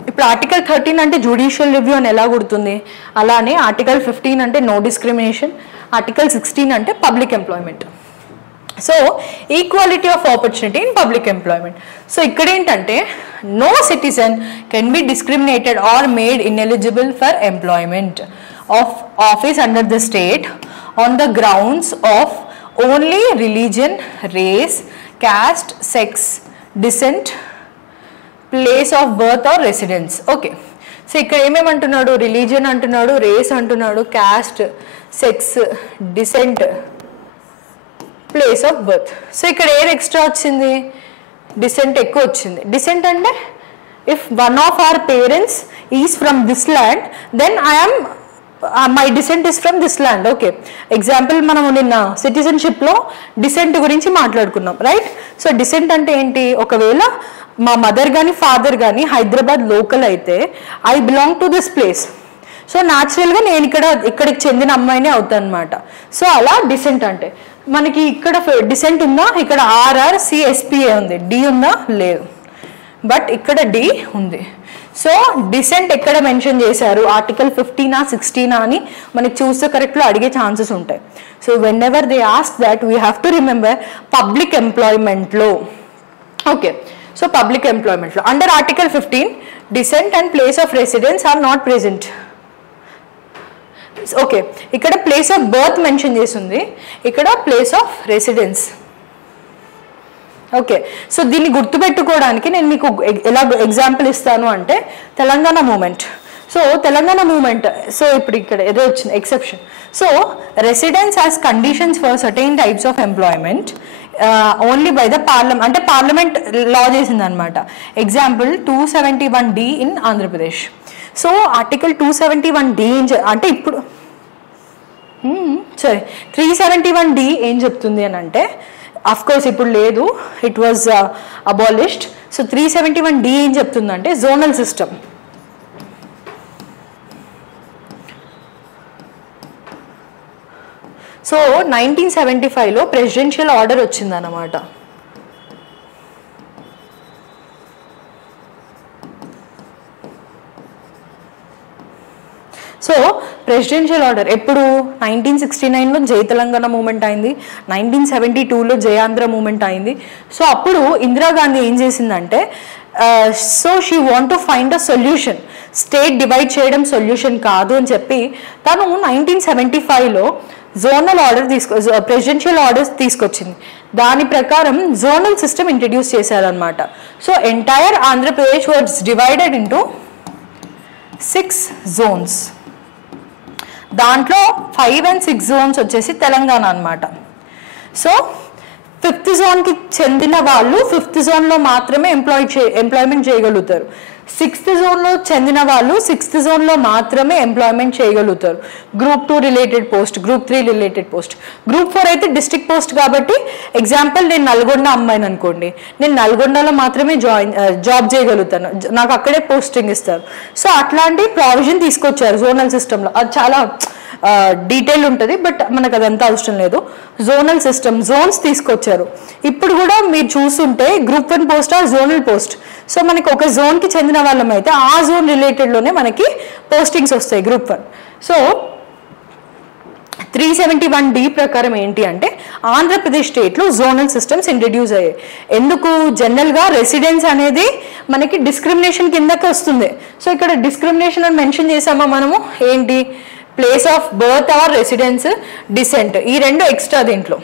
ఇప్పుడు ఆర్టికల్ 13 అంటే జ్యుడిషియల్ రివ్యూ అని ఎలా గుర్తుంది, అలానే ఆర్టికల్ 15 అంటే నో డిస్క్రిమినేషన్, ఆర్టికల్ 16 అంటే public employment. So equality of opportunity in public employment. So ఇక్కడ ఏంటంటే no citizen can be discriminated or made ineligible for employment of office under the state on the grounds of only religion, race, caste, sex, descent, place of birth or residence. Okay, so ఇక్కడ ఏమేమంటున్నాడు? Religion అంటున్నాడు, race అంటున్నాడు, caste, sex, descent, place of birth. So ఇక్కడ ఏది extra వచ్చింది? Descent ఎక్కువ వచ్చింది. Descent అంటే if one of our parents is from this land then my descent is from this land. Okay, example మనము నిన్న సిటిజన్షిప్లో డిసెంట్ గురించి మాట్లాడుకున్నాం, రైట్? సో డిసెంట్ అంటే ఏంటి? ఒకవేళ మా మదర్ కానీ ఫాదర్ కానీ హైదరాబాద్ లోకల్ అయితే I belong to this place, so న్యాచురల్గా నేను ఇక్కడికి చెందిన అమ్మాయినే అవుతాను అనమాట. సో అలా డిసెంట్ అంటే మనకి ఇక్కడ డిసెంట్ ఉందా? ఇక్కడ ఆర్ఆర్సిఎస్పిఏ ఉంది, డి ఉందా? లేదు, బట్ ఇక్కడ డి ఉంది. సో డిసెంట్ ఎక్కడ మెన్షన్ చేశారు? ఆర్టికల్ 15 16 అని మనకి చూస్తే కరెక్ట్లో అడిగే ఛాన్సెస్ ఉంటాయి. So whenever they ask that we have to remember public ఎంప్లాయ్మెంట్లో. ఓకే, సో పబ్లిక్ ఎంప్లాయ్మెంట్లో under article 15 descent and place of residence or not present. Okay, ఇక్కడ ప్లేస్ ఆఫ్ బర్త్ మెన్షన్ చేసింది, ఇక్కడ place of residence. Okay, so దీన్ని గుర్తుపెట్టుకోవడానికి నేను మీకు ఎలా ఎగ్జాంపుల్ ఇస్తాను అంటే Telangana movement. So Telangana movement, so ఇప్పుడు ఇక్కడ ఏదో వచ్చింది exception. So residence has conditions for certain types of employment only by the parliament, అంటే పార్లమెంట్ లా చేసింది అనమాట. Example 271D in Andhra Pradesh. So article 271D అంటే ఇప్పుడు సరే 371D ఏం చెప్తుంది అని అంటే, అఫ్ కోర్స్ ఇప్పుడు లేదు, it was abolished. So 371D ఏం చెప్తుందంటే జోనల్ సిస్టమ్. సో 1975లో ప్రెసిడెన్షియల్ ఆర్డర్ వచ్చిందన్నమాట. సో ప్రెసిడెన్షియల్ ఆర్డర్ ఎప్పుడు 1969లో జై తెలంగాణ మూమెంట్ అయింది, 1972లో జై ఆంధ్ర మూమెంట్ అయింది. సో అప్పుడు ఇందిరాగాంధీ ఏం చేసిందంటే, so she want to find a solution, state divide చేయడం సొల్యూషన్ కాదు అని చెప్పి తను 1975లో జోనల్ ఆర్డర్ ప్రెసిడెన్షియల్ ఆర్డర్స్ తీసుకొచ్చింది. దాని ప్రకారం జోనల్ సిస్టమ్ ఇంట్రడ్యూస్ చేశారనమాట. So entire Andhra Pradesh was divided into 6 zones. దాంట్లో 5 and 6 zones వచ్చేసి తెలంగాణ అనమాట. సో 5th zoneకి చెందిన వాళ్ళు 5th zoneలో మాత్రమే ఎంప్లాయ్మెంట్ చేయగలుగుతారు. 6th zoneలో చెందిన వాళ్ళు 6th zoneలో మాత్రమే ఎంప్లాయ్మెంట్ చేయగలుగుతారు. Group 2 related post, group 3 related post. Group 4 అయితే డిస్ట్రిక్ట్ పోస్ట్ కాబట్టి, ఎగ్జాంపుల్ నేను నల్గొండ అమ్మాయిని అనుకోండి, నేను నల్గొండలో మాత్రమే జాబ్ చేయగలుగుతాను, నాకు అక్కడే పోస్టింగ్ ఇస్తారు. సో అట్లాంటి ప్రావిజన్ తీసుకొచ్చారు జోనల్ సిస్టంలో. అది చాలా డీటెయిల్ ఉంటుంది, బట్ మనకు అదంతా అవసరం లేదు. జోనల్ సిస్టమ్, జోన్స్ తీసుకొచ్చారు. ఇప్పుడు కూడా మీరు చూస్తుంటే group 1 post or zonal post. So మనకి ఒక జోన్కి చెందిన వాళ్ళం అయితే ఆ జోన్ రిలేటెడ్లోనే మనకి పోస్టింగ్స్ వస్తాయి గ్రూప్ 1. సో 371D ప్రకారం ఏంటి అంటే, ఆంధ్రప్రదేశ్ స్టేట్లో జోనల్ సిస్టమ్స్ ఇంట్రడ్యూస్ అయ్యాయి. ఎందుకు? జనరల్గా రెసిడెన్స్ అనేది మనకి డిస్క్రిమినేషన్ కిందకి వస్తుంది. సో ఇక్కడ డిస్క్రిమినేషన్ అని మెన్షన్ చేసామా మనము, ఏంటి? Place of birth or residence, descent, ఈ 2 ఎక్స్ట్రా దీంట్లో.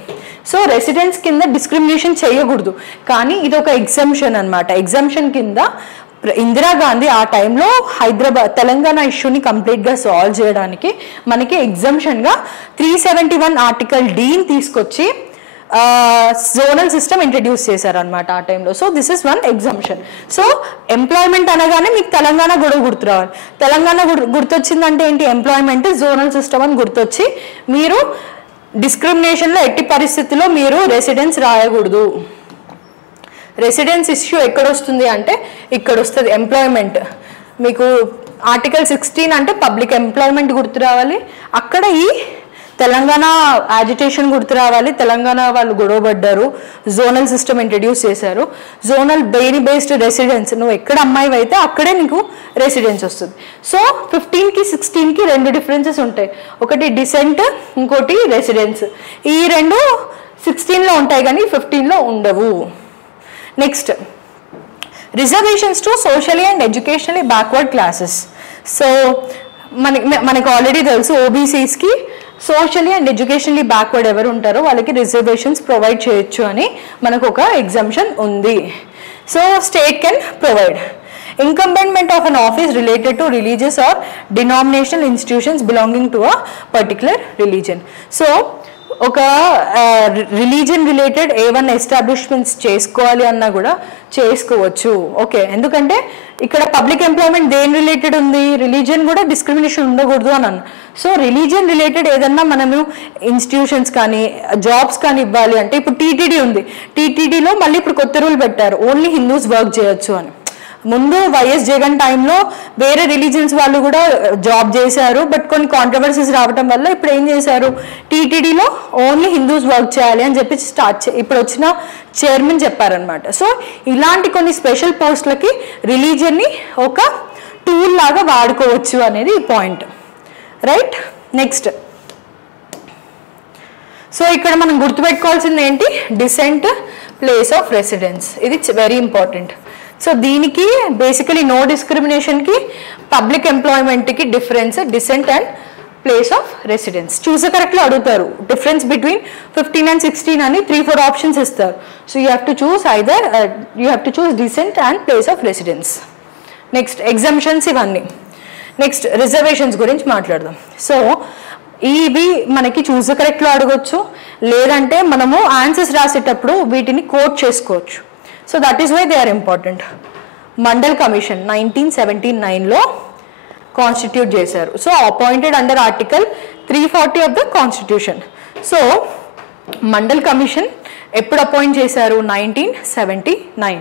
సో రెసిడెన్స్ కింద డిస్క్రిమినేషన్ చేయకూడదు, కానీ ఇది ఒక ఎగ్జంప్షన్ అనమాట. ఎగ్జంప్షన్ కింద ఇందిరాగాంధీ ఆ టైంలో తెలంగాణ ఇష్యూని కంప్లీట్గా సాల్వ్ చేయడానికి మనకి ఎగ్జంప్షన్గా 371 ఆర్టికల్ Dని తీసుకొచ్చి జోనల్ సిస్టమ్ ఇంట్రడ్యూస్ చేశారనమాట ఆ టైంలో. So this is one exemption. So employment అనగానే మీకు తెలంగాణ కూడా గుర్తు రావాలి. తెలంగాణ గుర్తొచ్చిందంటే ఏంటి? ఎంప్లాయ్మెంట్, జోనల్ సిస్టమ్ అని గుర్తొచ్చి మీరు డిస్క్రిమినేషన్లో ఎట్టి పరిస్థితిలో మీరు రెసిడెన్స్ రాయకూడదు. రెసిడెన్స్ ఇష్యూ ఎక్కడ వస్తుంది అంటే ఇక్కడ వస్తుంది. ఎంప్లాయ్మెంట్ మీకు ఆర్టికల్ 16 అంటే పబ్లిక్ ఎంప్లాయ్మెంట్ గుర్తు రావాలి, అక్కడ ఈ తెలంగాణ యాజిటేషన్ గుర్తు రావాలి. తెలంగాణ వాళ్ళు గొడవపడ్డారు, జోనల్ సిస్టమ్ ఇంట్రడ్యూస్ చేశారు. జోనల్ బేస్డ్ రెసిడెన్స్, నువ్వు ఎక్కడ అమ్మాయి అయితే అక్కడే నీకు రెసిడెన్స్ వస్తుంది. సో 15కి 16కి 2 డిఫరెన్సెస్ ఉంటాయి. ఒకటి డిసెంట్, ఇంకోటి రెసిడెన్స్. ఈ 2 16లో ఉంటాయి కానీ 15లో ఉండవు. Next, reservations to socially and educationally backward classes. So మనకు ఆల్రెడీ తెలుసు ఓబీసీస్కి సోషలీ అండ్ ఎడ్యుకేషనలీ బ్యాక్వర్డ్ ఎవరు ఉంటారో వాళ్ళకి రిజర్వేషన్స్ ప్రొవైడ్ చేయొచ్చు అని మనకు ఒక ఎగ్జంప్షన్ ఉంది. So state can provide incumbent of an office related to religious or denominational institutions belonging to a particular religion. So ఒక రిలీజియన్ రిలేటెడ్ ఏవన్నా ఎస్టాబ్లిష్మెంట్స్ చేసుకోవాలి అన్నా కూడా చేసుకోవచ్చు. ఓకే, ఎందుకంటే ఇక్కడ పబ్లిక్ ఎంప్లాయ్మెంట్ దేని రిలేటెడ్ ఉంది? రిలీజియన్ కూడా డిస్క్రిమినేషన్ ఉండకూడదు అని అన్న. సో రిలీజియన్ రిలేటెడ్ ఏదన్నా మనము ఇన్స్టిట్యూషన్స్ కానీ జాబ్స్ కానీ ఇవ్వాలి అంటే, ఇప్పుడు టీటీడీ ఉంది, టీటీడీలో మళ్ళీ ఇప్పుడు కొత్త రూల్ పెట్టారు, ఓన్లీ హిందూస్ వర్క్ చేయొచ్చు అని. ముందు వైఎస్ జగన్ టైంలో వేరే రిలీజియన్స్ వాళ్ళు కూడా జాబ్ చేశారు, బట్ కొన్ని కాంట్రవర్సీస్ రావడం వల్ల ఇప్పుడు ఏం చేశారు, టీటీడీలో ఓన్లీ హిందూస్ వర్క్ చేయాలి అని చెప్పి ఇప్పుడు వచ్చిన చైర్మన్ చెప్పారనమాట. సో ఇలాంటి కొన్ని స్పెషల్ పోస్టులకి రిలీజియన్ని ఒక టూల్ లాగా వాడుకోవచ్చు అనేది ఈ పాయింట్, రైట్? నెక్స్ట్, సో ఇక్కడ మనం గుర్తుపెట్టుకోవాల్సింది ఏంటి? డిసెంట్, ప్లేస్ ఆఫ్ రెసిడెన్స్, ఇది వెరీ ఇంపార్టెంట్. సో దీనికి బేసికలీ నో డిస్క్రిమినేషన్కి పబ్లిక్ ఎంప్లాయ్మెంట్కి difference descent and place of residence. Choose the కరెక్ట్లో అడుగుతారు, డిఫరెన్స్ బిట్వీన్ 15 and 16 అని 3-4 ఆప్షన్స్ ఇస్తారు. So you have to choose either you have to choose descent and place of residence. Next exemptions ఇవన్నీ. Next reservations గురించి మాట్లాడదాం. So ఇవి మనకి చూస్ the కరెక్ట్లో అడగొచ్చు, లేదంటే మనము ఆన్సర్స్ రాసేటప్పుడు వీటిని కోట్ చేసుకోవచ్చు. So that is why they are important. Mandal commission 1979లో కాన్స్టిట్యూట్ చేశారు. So appointed under article 340 of the constitution. So Mandal commission ఎప్పుడు అపాయింట్ చేశారు? 1979.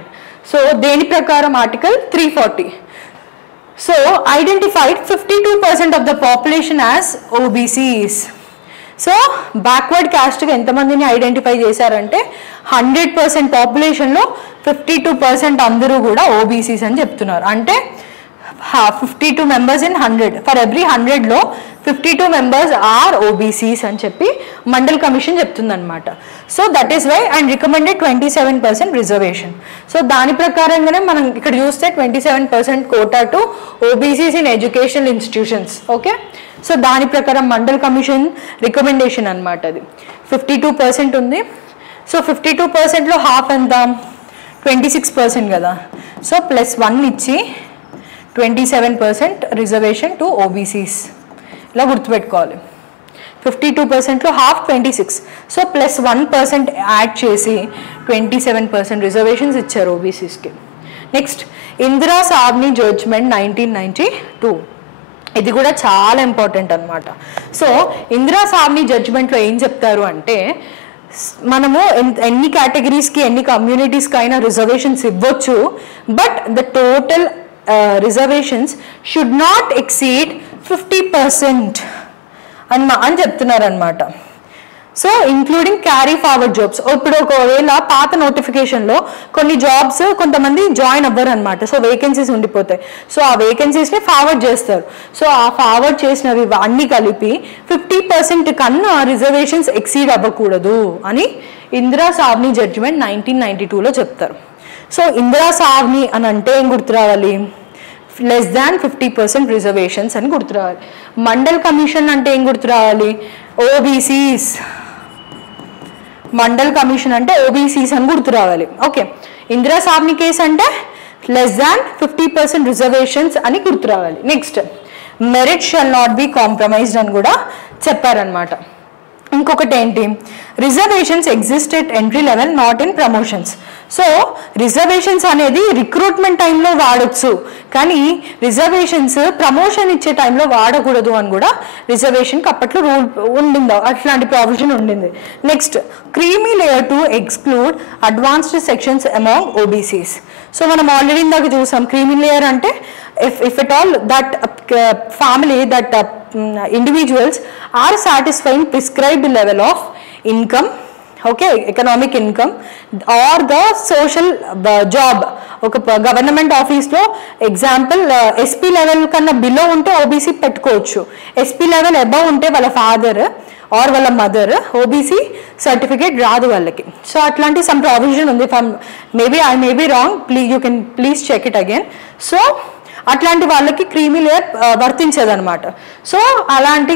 సో దేని ప్రకారం? Article 340. So identified 52% of the population as OBCs. So backward క్యాస్ట్గా ఎంతమందిని identify చేశారంటే 100% పాపులేషన్లో 52% అందరూ కూడా OBCs అని చెప్తున్నారు. అంటే 52 members in 100. ఫర్ ఎవ్రీ 100లో 52 members ఆర్ OBCs అని చెప్పి మండల్ కమిషన్ చెప్తుంది అనమాట. So that is why and recommended 27% reservation. So దాని ప్రకారంగానే మనం ఇక్కడ చూస్తే 27% quota to OBCs in educational institutions. Okay, so దాని ప్రకారం మండల్ కమిషన్ రికమెండేషన్ అనమాట. అది 52% ఉంది. సో 52%లో హాఫ్ ఎంత? 26% కదా. సో +1 ఇచ్చి 27% రిజర్వేషన్ టు OBCs ఇలా గుర్తుపెట్టుకోవాలి. 52%లో హాఫ్ 26. సో +1% యాడ్ చేసి 27% రిజర్వేషన్స్ ఇచ్చారు OBCస్కి. Next Indira Sawhney judgement 1992. ఇది కూడా చాలా ఇంపార్టెంట్ అనమాట. సో ఇందిరా సావ్ని జడ్జ్మెంట్లో ఏం చెప్తారు అంటే మనము ఎన్ని కేటగిరీస్కి ఎన్ని కమ్యూనిటీస్కి అయినా రిజర్వేషన్స్ ఇవ్వచ్చు, but the total reservations should not exceed 50% అని చెప్తున్నారు అనమాట. So including carry forward jobs. ఇప్పుడు ఒకవేళ పాత నోటిఫికేషన్లో కొన్ని జాబ్స్ కొంతమంది జాయిన్ అవ్వరు అనమాట. సో వేకెన్సీస్ ఉండిపోతాయి. సో ఆ వేకెన్సీస్ని ఫార్వర్డ్ చేస్తారు. సో ఆ ఫార్వర్డ్ చేసినవి అన్నీ కలిపి 50% కన్నా రిజర్వేషన్స్ ఎక్సీడ్ అవ్వకూడదు అని ఇందిరా సావ్ని జడ్జిమెంట్ 1992లో చెప్తారు. సో ఇందిరా సావ్ని అని అంటే ఏం గుర్తు రావాలి? <50% రిజర్వేషన్స్ అని గుర్తు రావాలి. మండల్ కమిషన్ అంటే ఏం గుర్తు రావాలి? OBCs. మండల్ కమిషన్ అంటే OBCs అని గుర్తు రావాలి. ఓకే, ఇందిరా సావ్ని కేసు అంటే <50% రిజర్వేషన్స్ అని గుర్తు రావాలి. Next merit shall not be compromised అని కూడా చెప్పారనమాట. ఇంకొకటి ఏంటి? Reservations exist at entry level, not in promotions. So reservations అనేది రిక్రూట్మెంట్ టైంలో వాడచ్చు, కానీ రిజర్వేషన్స్ ప్రమోషన్ ఇచ్చే టైంలో వాడకూడదు అని కూడా రిజర్వేషన్కి అప్పట్లో రూల్ ఉండింది, అట్లాంటి ప్రావిజన్ ఉండింది. Next creamy layer to exclude advanced sections among OBCs. So మనం ఆల్రెడీ ఇందాక చూసాం, క్రీమీ లేయర్ అంటే if at all that family, that individuals are satisfying prescribed level of income, okay, economic income or the social job. ఒక government ఆఫీస్లో example SP level కన్నా below ఉంటే OBC పెట్టుకోవచ్చు. SP level above ఉంటే వాళ్ళ father or వాళ్ళ mother OBC certificate రాదు వాళ్ళకి. సో అట్లాంటి సమ్ ప్రావిజన్ ఉంది. Maybe I may be wrong, you can please check it again. So అట్లాంటి వాళ్ళకి క్రీమీ లేయర్ వర్తించేదనమాట. సో అలాంటి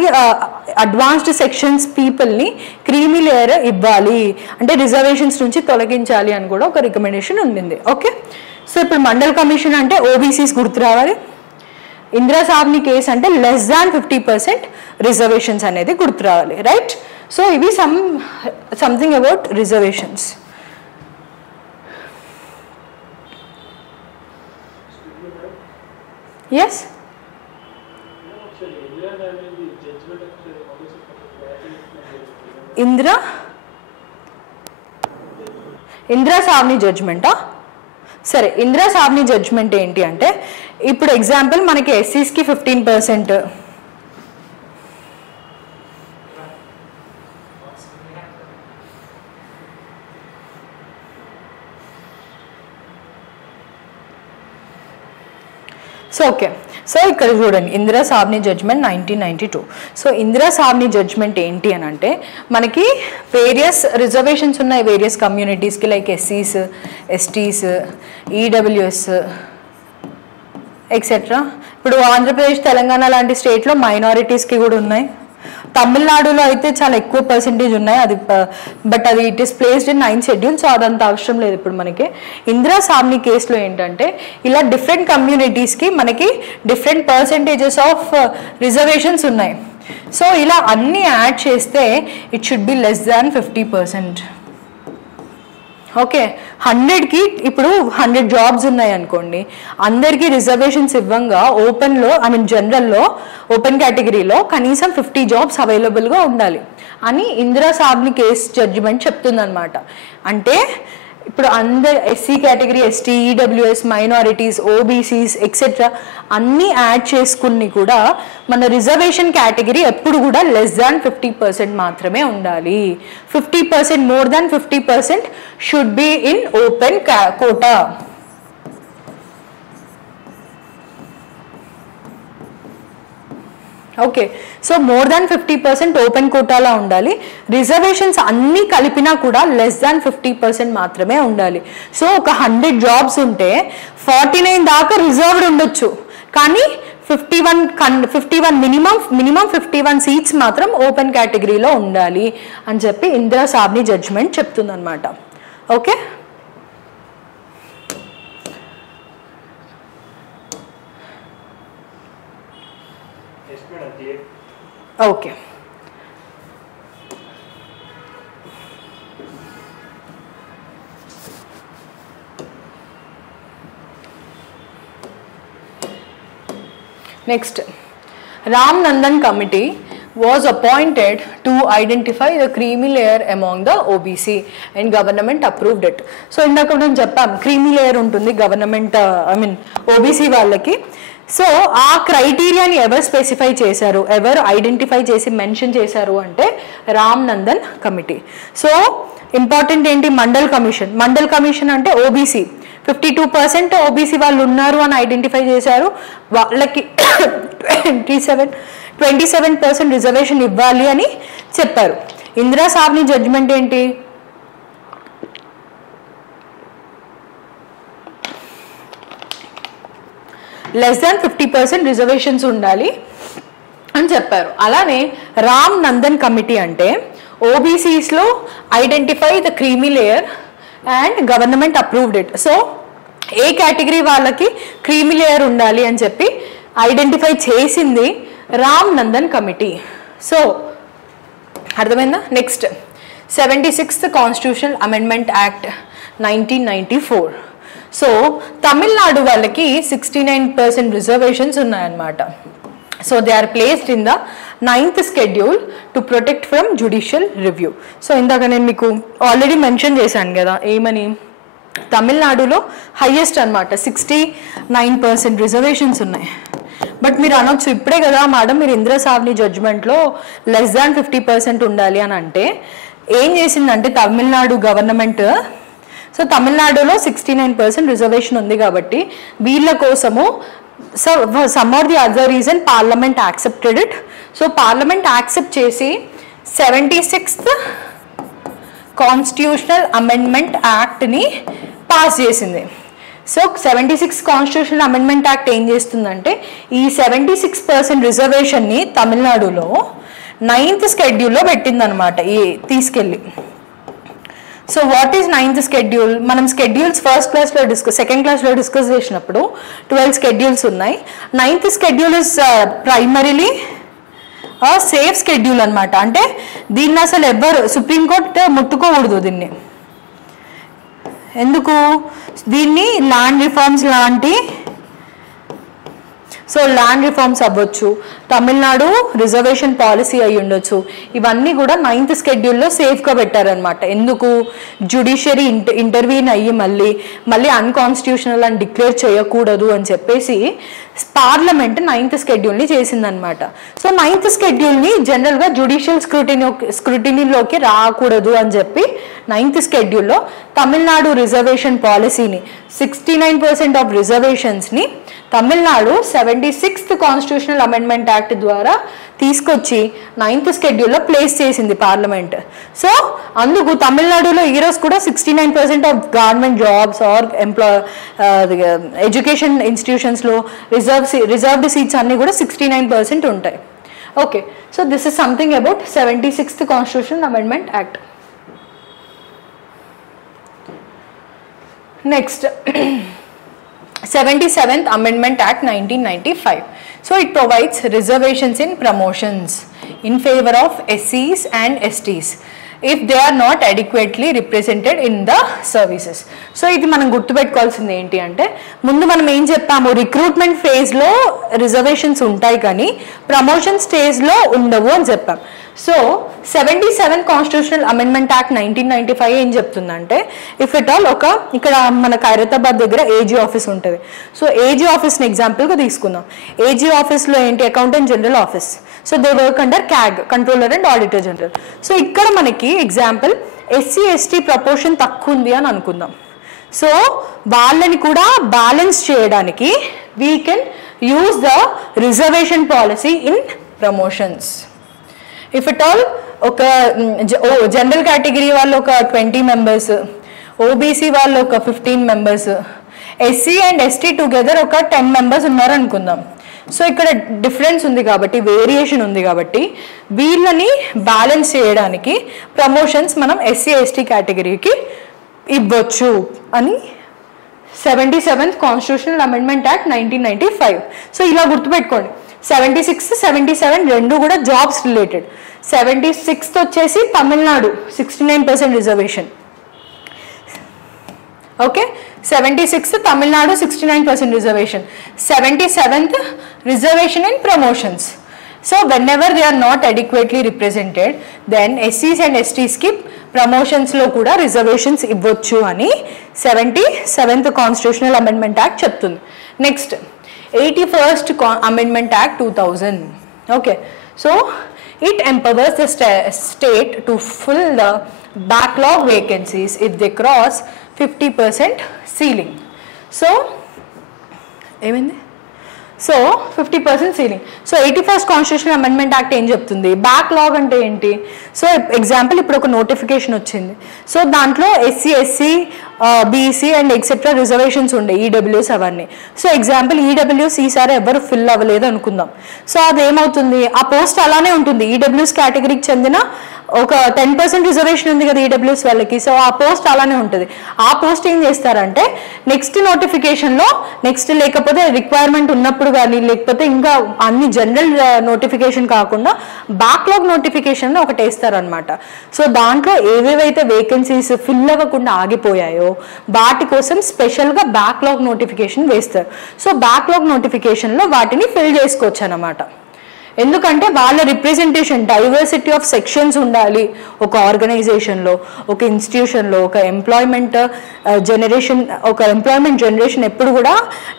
అడ్వాన్స్డ్ సెక్షన్స్ పీపుల్ని క్రీమీ లేయర్ ఇవ్వాలి, అంటే రిజర్వేషన్స్ నుంచి తొలగించాలి అని కూడా ఒక రికమెండేషన్ ఉండింది. ఓకే, సో ఇప్పుడు మండల్ కమిషన్ అంటే OBCs గుర్తు రావాలి. ఇందిరా సావ్ని కేసు అంటే <50% రిజర్వేషన్స్ అనేది గుర్తు రావాలి. రైట్, సో ఇవి something about reservations. Yes? Indira Sawhney జడ్జ్మెంటా? సరే, ఇందిరా సావ్ని జడ్జ్మెంట్ ఏంటి అంటే, ఇప్పుడు ఎగ్జాంపుల్ మనకి SCస్కి 15%, సో ఓకే, సో ఇక్కడ చూడండి Indira Sawhney judgement 1992. So Indira Sawhney judgement ఏంటి అని అంటే, మనకి వేరియస్ రిజర్వేషన్స్ ఉన్నాయి వేరియస్ కమ్యూనిటీస్కి, like SCs, STs, EWS, etcetera. ఇప్పుడు ఆంధ్రప్రదేశ్, తెలంగాణ లాంటి స్టేట్లో మైనారిటీస్కి కూడా ఉన్నాయి. తమిళనాడులో అయితే చాలా ఎక్కువ పర్సెంటేజ్ ఉన్నాయి, అది బట్ అది it is placed in 9th schedule. So అదంత అవసరం లేదు ఇప్పుడు మనకి. ఇందిరా సామ్ని కేసులో ఏంటంటే ఇలా డిఫరెంట్ కమ్యూనిటీస్కి మనకి డిఫరెంట్ పర్సెంటేజెస్ ఆఫ్ రిజర్వేషన్స్ ఉన్నాయి. సో ఇలా అన్నీ యాడ్ చేస్తే it should be less than 50%. Okay, 100కి ఇప్పుడు 100 జాబ్స్ ఉన్నాయి అనుకోండి, అందరికీ రిజర్వేషన్స్ ఇవ్వంగా ఓపెన్లో జనరల్లో ఓపెన్ కేటగిరీలో కనీసం 50 జాబ్స్ అవైలబుల్గా ఉండాలి అని ఇందిరా సామ్ని కేసు జడ్జిమెంట్ చెప్తుందన్నమాట. అంటే ఇప్పుడు అందరు SC category, ST, EWS, minorities, OBCs etcetera అన్నీ యాడ్ చేసుకుని కూడా మన రిజర్వేషన్ కేటగిరీ ఎప్పుడు కూడా లెస్ దాన్ 50% మాత్రమే ఉండాలి. 50%, more than 50% should be in open quota. Okay, so more than 50% open కోటాలో ఉండాలి. రిజర్వేషన్స్ అన్నీ కలిపినా కూడా లెస్ దాన్ 50% మాత్రమే ఉండాలి. సో ఒక 100 జాబ్స్ ఉంటే 49 దాకా రిజర్వ్డ్ ఉండొచ్చు, కానీ 51 మినిమం 51 సీట్స్ మాత్రం ఓపెన్ కేటగిరీలో ఉండాలి అని చెప్పి ఇందిరా సామ్ని జడ్జిమెంట్ చెప్తుందన్నమాట. Okay, okay. Next, Ram Nandan committee was appointed to identify the creamy layer among the OBC and government approved it. So ఇందాక నేను చెప్పాను క్రీమీ లేయర్ ఉంటుంది గవర్నమెంట్ ఓబీసీ వాళ్ళకి. సో ఆ క్రైటీరియాని ఎవరు స్పెసిఫై చేశారు, ఎవరు ఐడెంటిఫై చేసి మెన్షన్ చేశారు అంటే Ram Nandan committee. So important ఏంటి, మండల్ కమిషన్ అంటే ఓబీసీ 52% ఓబీసీ వాళ్ళు ఉన్నారు అని ఐడెంటిఫై చేశారు. వాళ్ళకి 27% రిజర్వేషన్ ఇవ్వాలి అని చెప్పారు. ఇందిరా సామ్ని జడ్జిమెంట్ ఏంటి, లెస్ దాన్ 50% రిజర్వేషన్స్ ఉండాలి అని చెప్పారు. అలానే రామ్ నందన్ కమిటీ అంటే ఓబీసీస్లో identify the creamy layer and government approved it. So ఏ కేటగిరీ వాళ్ళకి క్రీమీ లేయర్ ఉండాలి అని చెప్పి ఐడెంటిఫై చేసింది రామ్ నందన్ కమిటీ. సో అర్థమైందా? Next, 76th constitutional amendment act 1994. So Tamil Nadu వాళ్ళకి 69% రిజర్వేషన్స్ ఉన్నాయన్నమాట. So they are placed in the 9th schedule to protect from judicial review. So ఇందాక నేను మీకు ఆల్రెడీ మెన్షన్ చేశాను కదా, ఏమని, తమిళనాడులో హైయెస్ట్ అనమాట 69% రిజర్వేషన్స్ ఉన్నాయి. బట్ మీరు అనొచ్చు, ఇప్పుడే కదా మేడం మీరు ఇందిరా సామ్ని జడ్జిమెంట్లో లెస్ దాన్ 50% ఉండాలి అని అంటే, ఏం చేసిందంటే తమిళనాడు గవర్నమెంట్, సో తమిళనాడులో 69% రిజర్వేషన్ ఉంది కాబట్టి వీళ్ళ కోసము some or the other reason parliament accepted it. So parliament accept చేసి 76th కాన్స్టిట్యూషనల్ అమెండ్మెంట్ యాక్ట్ని పాస్ చేసింది. సో 76 కాన్స్టిట్యూషనల్ అమెండ్మెంట్ యాక్ట్ ఏం చేస్తుందంటే ఈ 76% రిజర్వేషన్ని తమిళనాడులో 9th schedule పెట్టిందనమాట తీసుకెళ్ళి. So what is 9th schedule? మనం స్కెడ్యూల్స్ సెకండ్ క్లాస్లో డిస్కస్ చేసినప్పుడు 12 schedules ఉన్నాయి. 9th schedule is primarily safe schedule అనమాట. అంటే దీన్ని అసలు ఎవ్వరు సుప్రీంకోర్టు ముట్టుకోకూడదు దీన్ని. ఎందుకు? దీన్ని ల్యాండ్ రిఫార్మ్స్ లాంటి, సో ల్యాండ్ రిఫార్మ్స్ అవ్వచ్చు, తమిళనాడు రిజర్వేషన్ పాలసీ అయి ఉండొచ్చు, ఇవన్నీ కూడా 9th schedule సేఫ్గా పెట్టారనమాట. ఎందుకు? జ్యుడిషియరీ ఇంటర్వ్యూన్ అయ్యి మళ్ళీ అన్కాన్స్టిట్యూషనల్ అని డిక్లేర్ చేయకూడదు అని చెప్పేసి పార్లమెంట్ 9th schedule చేసిందనమాట. సో 9th schedule జనరల్గా జ్యుడిషియల్ స్క్రూటినీలోకి రాకూడదు అని చెప్పి 9th schedule తమిళనాడు రిజర్వేషన్ పాలసీని 69% ఆఫ్ రిజర్వేషన్స్ని Tamil Nadu 76th constitutional amendment act ద్వారా తీసుకొచ్చి 9th షెడ్యూల్లో ప్లేస్ చేసింది పార్లమెంట్. సో అందుకు తమిళనాడులో ఈరోజు కూడా 69% of government jobs or education ఇన్స్టిట్యూషన్స్లో రిజర్వ్డ్ సీట్స్ అన్నీ కూడా 69% ఉంటాయి. Okay, so this is something about 76th constitutional amendment act. Next 77th Amendment Act 1995. So it provides reservations in promotions in favor of SCs and STs if they are not adequately represented in the services. So ఇది మనం గుర్తుపెట్టుకోవాల్సింది ఏంటి అంటే, ముందు మనం ఏం చెప్పాము, recruitment ఫేజ్లో రిజర్వేషన్స్ ఉంటాయి కానీ ప్రమోషన్ స్టేజ్లో ఉండవు అని చెప్పాం. సో 77 కాన్స్టిట్యూషనల్ అమెండ్మెంట్ యాక్ట్ 1995 ఏం చెప్తుందంటే, ఇఫ్ ఇట్ ఆల్ ఇక్కడ మన ఖైరతాబాద్ దగ్గర ఏజీ ఆఫీస్ ఉంటుంది. సో ఏజీ ఆఫీస్ని ఎగ్జాంపుల్గా తీసుకుందాం. ఏజీ ఆఫీస్లో ఏంటి, accountant general office. So they work under CAG, controller and auditor general. So ఇక్కడ మనకి ఎగ్జాంపుల్ ఎస్సీ ఎస్టీ ప్రపోర్షన్ తక్కువ ఉంది అని అనుకుందాం. సో వాళ్ళని కూడా బ్యాలెన్స్ చేయడానికి we can use the reservation policy in promotions. If it all ఒక జనరల్ కేటగిరీ వాళ్ళు ఒక 20 members, ఓబీసీ వాళ్ళు ఒక 15 members, SC and ST together ఒక 10 members ఉన్నారు అనుకుందాం. సో ఇక్కడ డిఫరెన్స్ ఉంది కాబట్టి, వేరియేషన్ ఉంది కాబట్టి వీళ్ళని బ్యాలెన్స్ చేయడానికి ప్రమోషన్స్ మనం ఎస్సీ ఎస్టీ కేటగిరీకి ఇవ్వచ్చు అని 77th constitutional amendment act 1995. So ఇలా గుర్తుపెట్టుకోండి, 76, 77 రెండు కూడా జాబ్స్ రిలేటెడ్. 76th వచ్చేసి Tamil Nadu 69% reservation. Okay, 76th Tamil Nadu 69% reservation. 77th reservation in promotions. So whenever they are not adequately represented then ఎస్సీస్ అండ్ ఎస్టీస్కి ప్రమోషన్స్లో కూడా రిజర్వేషన్స్ ఇవ్వచ్చు అని 77th కాన్స్టిట్యూషనల్ అమెండ్మెంట్ యాక్ట్ చెప్తుంది. Next 81st Amendment Act 2000. Okay, so it empowers the state to fill the backlog vacancies if they cross 50% ceiling. So, ఏమైంది? So 50% ceiling. So 81st constitutional amendment act ఏం చెప్తుంది, backlog అంటే ఏంటి? So example ఇప్పుడు ఒక notification వచ్చింది. So దాంట్లో SC SC BC and etcetera reservations ఉండే, ఈడబ్ల్యూఎస్ అవన్నీ. సో ఎగ్జాంపుల్ ఈడబ్ల్యూఎస్ ఈసారి ఎవరు ఫిల్ అవ్వలేదు అనుకుందాం. సో అదేమవుతుంది, ఆ పోస్ట్ అలానే ఉంటుంది. ఈడబ్ల్యూఎస్ కేటగిరీకి చెందిన ఒక 10% రిజర్వేషన్ ఉంది కదా ఈడబ్ల్యూఎస్ వాళ్ళకి. సో ఆ పోస్ట్ అలానే ఉంటుంది. ఆ పోస్ట్ ఏం చేస్తారంటే నెక్స్ట్ నోటిఫికేషన్లో, నెక్స్ట్ లేకపోతే రిక్వైర్మెంట్ ఉన్నప్పుడు కానీ, లేకపోతే ఇంకా అన్ని జనరల్ నోటిఫికేషన్ కాకుండా బ్యాక్లాగ్ నోటిఫికేషన్ ఒకటి వేస్తారనమాట. సో దాంట్లో ఏవేవైతే వేకెన్సీస్ ఫిల్ అవ్వకుండా ఆగిపోయాయో వాటి కోసం స్పెషల్గా బ్యాక్లాగ్ నోటిఫికేషన్ వేస్తారు. సో బ్యాక్లాగ్ నోటిఫికేషన్లో వాటిని ఫిల్ చేసుకోవచ్చు అన్నమాట. ఎందుకంటే వాళ్ళ రిప్రజెంటేషన్, డైవర్సిటీ ఆఫ్ సెక్షన్స్ ఉండాలి ఒక ఆర్గనైజేషన్లో, ఒక ఇన్స్టిట్యూషన్లో. ఒక ఎంప్లాయ్మెంట్ జనరేషన్ ఎప్పుడు కూడా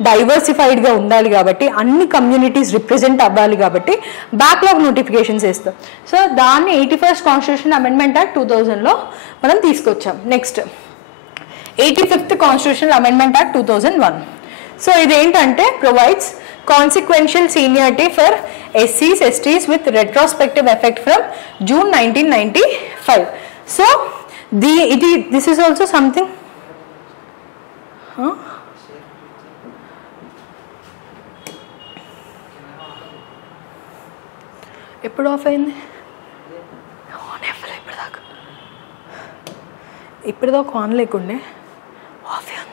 డైవర్సిఫైడ్గా ఉండాలి కాబట్టి, అన్ని కమ్యూనిటీస్ రిప్రజెంట్ అవ్వాలి కాబట్టి బ్యాక్లాగ్ నోటిఫికేషన్స్ వేస్తాం. సో దాన్ని 81st కాన్స్టిట్యూషన్ అమెండ్మెంట్ యాక్ట్ 2000లో మనం తీసుకొచ్చాం. Next 85th constitutional amendment act 2001. So ఇదేంటంటే provides consequential seniority for SCs, STs with retrospective effect from June 1995. So this is also something. ఎప్పుడు of అయింది? ఇప్పటిదాకా ఆన్ లేకుండే of అయింది.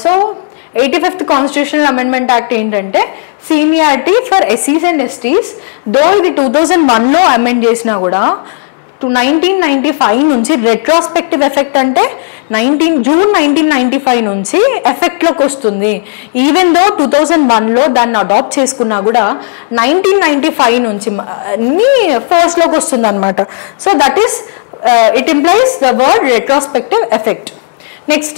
So 85th constitutional amendment act ఏంటంటే seniority for ఎస్సీస్ and ఎస్టీస్. దో ఇది 2001లో amend చేసినా కూడా 1995 నుంచి రెట్రోస్పెక్టివ్ ఎఫెక్ట్ అంటే జూన్ 1995 నుంచి ఎఫెక్ట్లోకి వస్తుంది. ఈవెన్ దో 2001లో దాన్ని అడాప్ట్ చేసుకున్నా కూడా 1995 నుంచి అన్ని ఫోర్స్లోకి వస్తుంది అనమాట. So that is it implies the word retrospective effect. Next,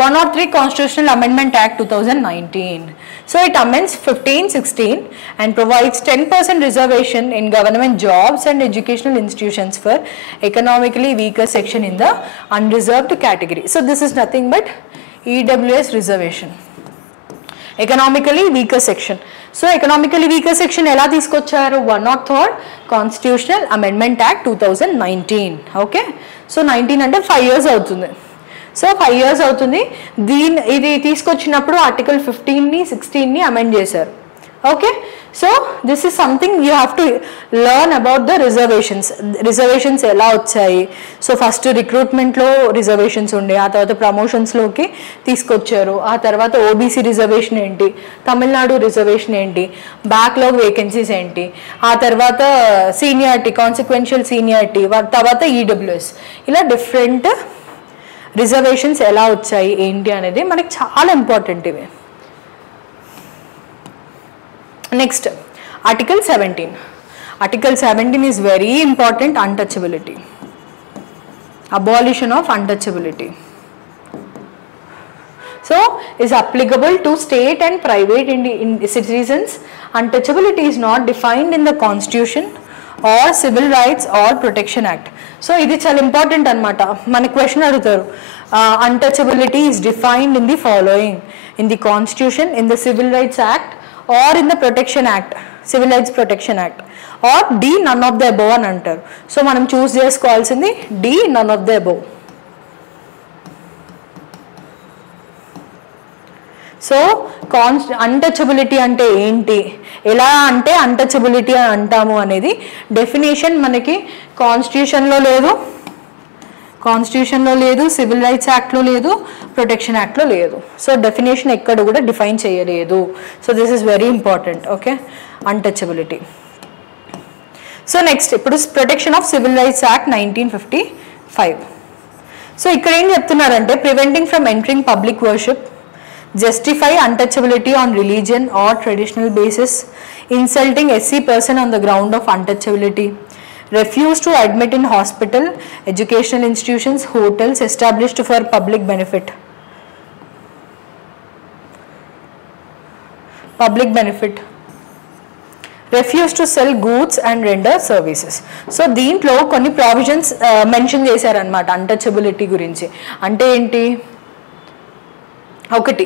103 Constitutional Amendment Act 2019. So it amends 1516 and provides 10% reservation in government jobs and educational institutions for economically weaker section in the unreserved category. So this is nothing but EWS reservation. Economically weaker section. So economically weaker section ఎలా తీసుకొచ్చారు? 103rd constitutional amendment act 2019. Okay, so 19 అంటే 5 years అవుతుంది. So 5 years అవుతుంది. ఇది తీసుకొచ్చినప్పుడు article 15ని 16ని amend చేశారు. Okay, so this is something you have to learn about the reservations ఎలా వచ్చాయి. సో ఫస్ట్ రిక్రూట్మెంట్లో రిజర్వేషన్స్ ఉండే, ఆ తర్వాత ప్రమోషన్స్లోకి తీసుకొచ్చారు, ఆ తర్వాత ఓబీసీ రిజర్వేషన్ ఏంటి, తమిళనాడు రిజర్వేషన్ ఏంటి, బ్యాక్లాగ్ వేకెన్సీస్ ఏంటి, ఆ తర్వాత సీనియారిటీ, కాన్సిక్వెన్షియల్ సీనియారిటీ, తర్వాత ఈడబ్ల్యూఎస్, ఇలా డిఫరెంట్ రిజర్వేషన్స్ ఎలా వచ్చాయి ఏంటి అనేది మనకి చాలా ఇంపార్టెంట్ ఇవి. Next article 17. Article 17 is very important. Untouchability, abolition of untouchability. So is applicable to state and private citizens. Untouchability is not defined in the Constitution or Civil Rights or Protection Act. So ఇది చాలా important అనమాట. మన question అడుగుతారు, untouchability is defined in the following: in the Constitution, in the Civil Rights Act, or in the Protection Act, Civil Rights Protection Act, or D, none of the above అని అంటారు. So మనం చూస్ చేసుకోవాల్సింది D, none of the above. So untouchability అంటే ఏంటి, ఎలా అంటే untouchability అని అంటాము అనేది డెఫినేషన్ మనకి కాన్స్టిట్యూషన్లో లేదు, సివిల్ రైట్స్ యాక్ట్లో లేదు, ప్రొటెక్షన్ యాక్ట్లో లేదు. సో డెఫినేషన్ ఎక్కడ కూడా డిఫైన్ చేయలేదు. So this is very important. Okay, untouchability. So next ఇప్పుడు protection of civil rights act 1955. So ఇక్కడ ఏం చెప్తున్నారంటే, preventing from entering public worship, justify untouchability on religion or traditional basis, insulting SC person on the ground of untouchability, refuse to admit in hospital, educational institutions, hotels established for public benefit, refuse to sell goods and render services. So దీంట్లో కొన్ని provisions mention చేశారనమాట untouchability గురించి. అంటే ఏంటి? ఒకటి,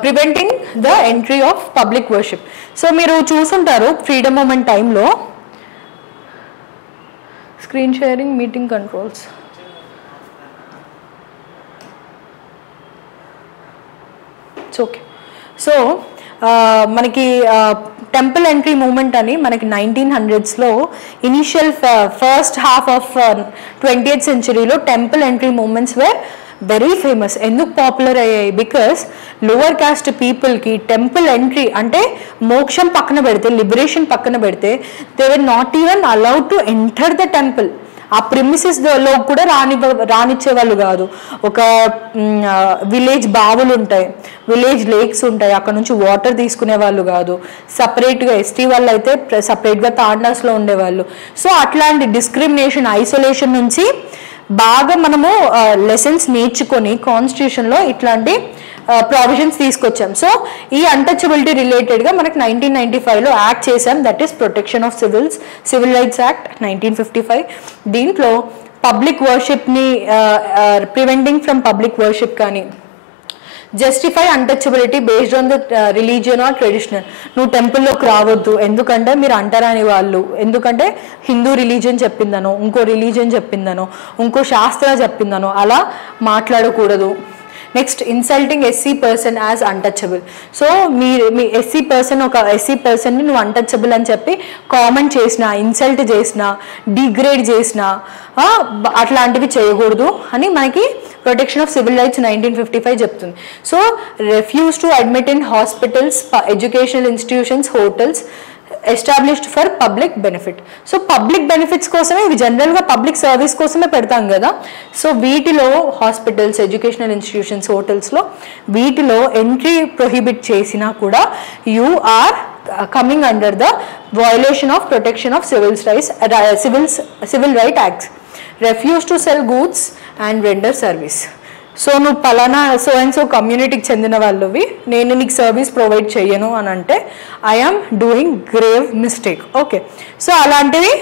preventing the entry of public worship. So మీరు చూసుంటారు freedom movement టైంలో, screen sharing, meeting controls, it's okay. So మనకి టెంపుల్ ఎంట్రీ మూమెంట్ అని మనకి 1900s initial first half of 20th centuryలో temple entry movements were very famous. ఎందుకు popular అయ్యాయి? Because lower caste పీపుల్కి టెంపుల్ ఎంట్రీ అంటే మోక్షం పక్కన పెడితే, లిబరేషన్ పక్కన పెడితే, they were not even allowed to enter the temple. ఆ ప్రిమిసెస్లో కూడా రానిచ్చేవాళ్ళు కాదు. ఒక విలేజ్ బావులు ఉంటాయి, విలేజ్ లేక్స్ ఉంటాయి, అక్కడ నుంచి వాటర్ తీసుకునే వాళ్ళు కాదు. సపరేట్గా ఎస్టీ వాళ్ళు అయితే సపరేట్గా తాండాస్లో ఉండేవాళ్ళు. సో అట్లాంటి డిస్క్రిమినేషన్, ఐసోలేషన్ నుంచి బాగా మనము లెసన్స్ నేర్చుకొని కాన్స్టిట్యూషన్లో ఇట్లాంటి ప్రావిజన్స్ తీసుకొచ్చాం. సో ఈ అన్టచబిలిటీ రిలేటెడ్గా మనకి 1995లో యాక్ట్ చేసాం, that is protection of civil rights act 1955. దీంట్లో పబ్లిక్ వర్షిప్ని ప్రివెంటింగ్ ఫ్రమ్ పబ్లిక్ వర్షిప్ కానీ, justify untouchability based on the religion or traditional. నువ్వు టెంపుల్లోకి రావద్దు ఎందుకంటే మీరు అంటరాని వాళ్ళు, ఎందుకంటే హిందూ రిలీజియన్ చెప్పిందనో, ఇంకో రిలీజియన్ చెప్పిందనో, ఇంకో శాస్త్ర చెప్పిందనో అలా మాట్లాడకూడదు. Next, insulting SC person as untouchable. So మీ ఎస్సీ పర్సన్, ఒక ఎస్సీ పర్సన్ని నువ్వు అన్టచబుల్ అని చెప్పి కామెంట్ చేసినా, ఇన్సల్ట్ చేసినా, డిగ్రేడ్ చేసినా అట్లాంటివి చేయకూడదు అని మనకి ప్రొటెక్షన్ ఆఫ్ సివిల్ రైట్స్ 1955 చెప్తుంది. So refuse to admit in hospitals, educational institutions, hotels established for public benefit. So public benefits కోసమే, ఇవి జనరల్గా పబ్లిక్ సర్వీస్ కోసమే పెడతాం కదా. సో వీటిలో హాస్పిటల్స్, ఎడ్యుకేషనల్ ఇన్స్టిట్యూషన్స్, హోటల్స్లో వీటిలో ఎంట్రీ ప్రొహిబిట్ చేసినా కూడా you are coming under the violation of protection of civil right acts. Refuse to sell goods and render service. So నువ్వు పలానా సో అండ్ సో కమ్యూనిటీకి చెందిన వాళ్ళవి, నేను నీకు సర్వీస్ ప్రొవైడ్ చేయను అని అంటే I am doing grave mistake. Okay, so అలాంటివి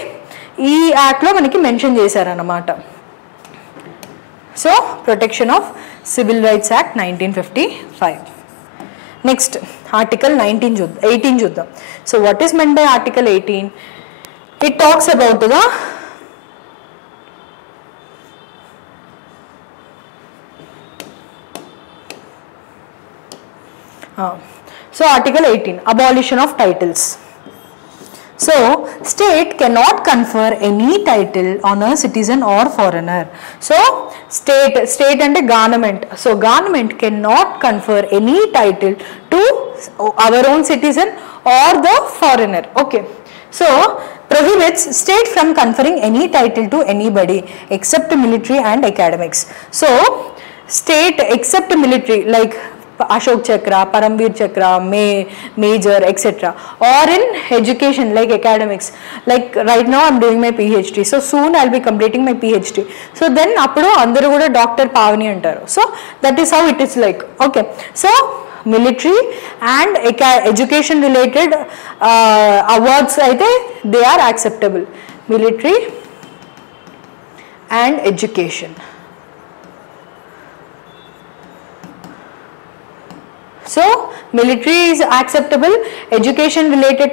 ఈ యాక్ట్లో మనకి మెన్షన్ చేశారన్నమాట. So protection of civil rights act 1955. Next article 18 చూద్దాం. So what is meant by article 18? It talks about the so article 18, abolition of titles. So state cannot confer any title on a citizen or foreigner. So state and government, so government cannot confer any title to our own citizen or the foreigner. Okay, so prohibits state from conferring any title to anybody except military and academics. So state except military like Ashok Chakra, Paramveer Chakra, Major, etc. or in education like academics, like right now I'm doing my PhD, so soon I'll be completing my PhD. So then appudu andaru kuda Dr. Pavani antaru. So that is how it is like. Okay, so military and education related awards aithe they are acceptable. Military and education. So military is acceptable, education related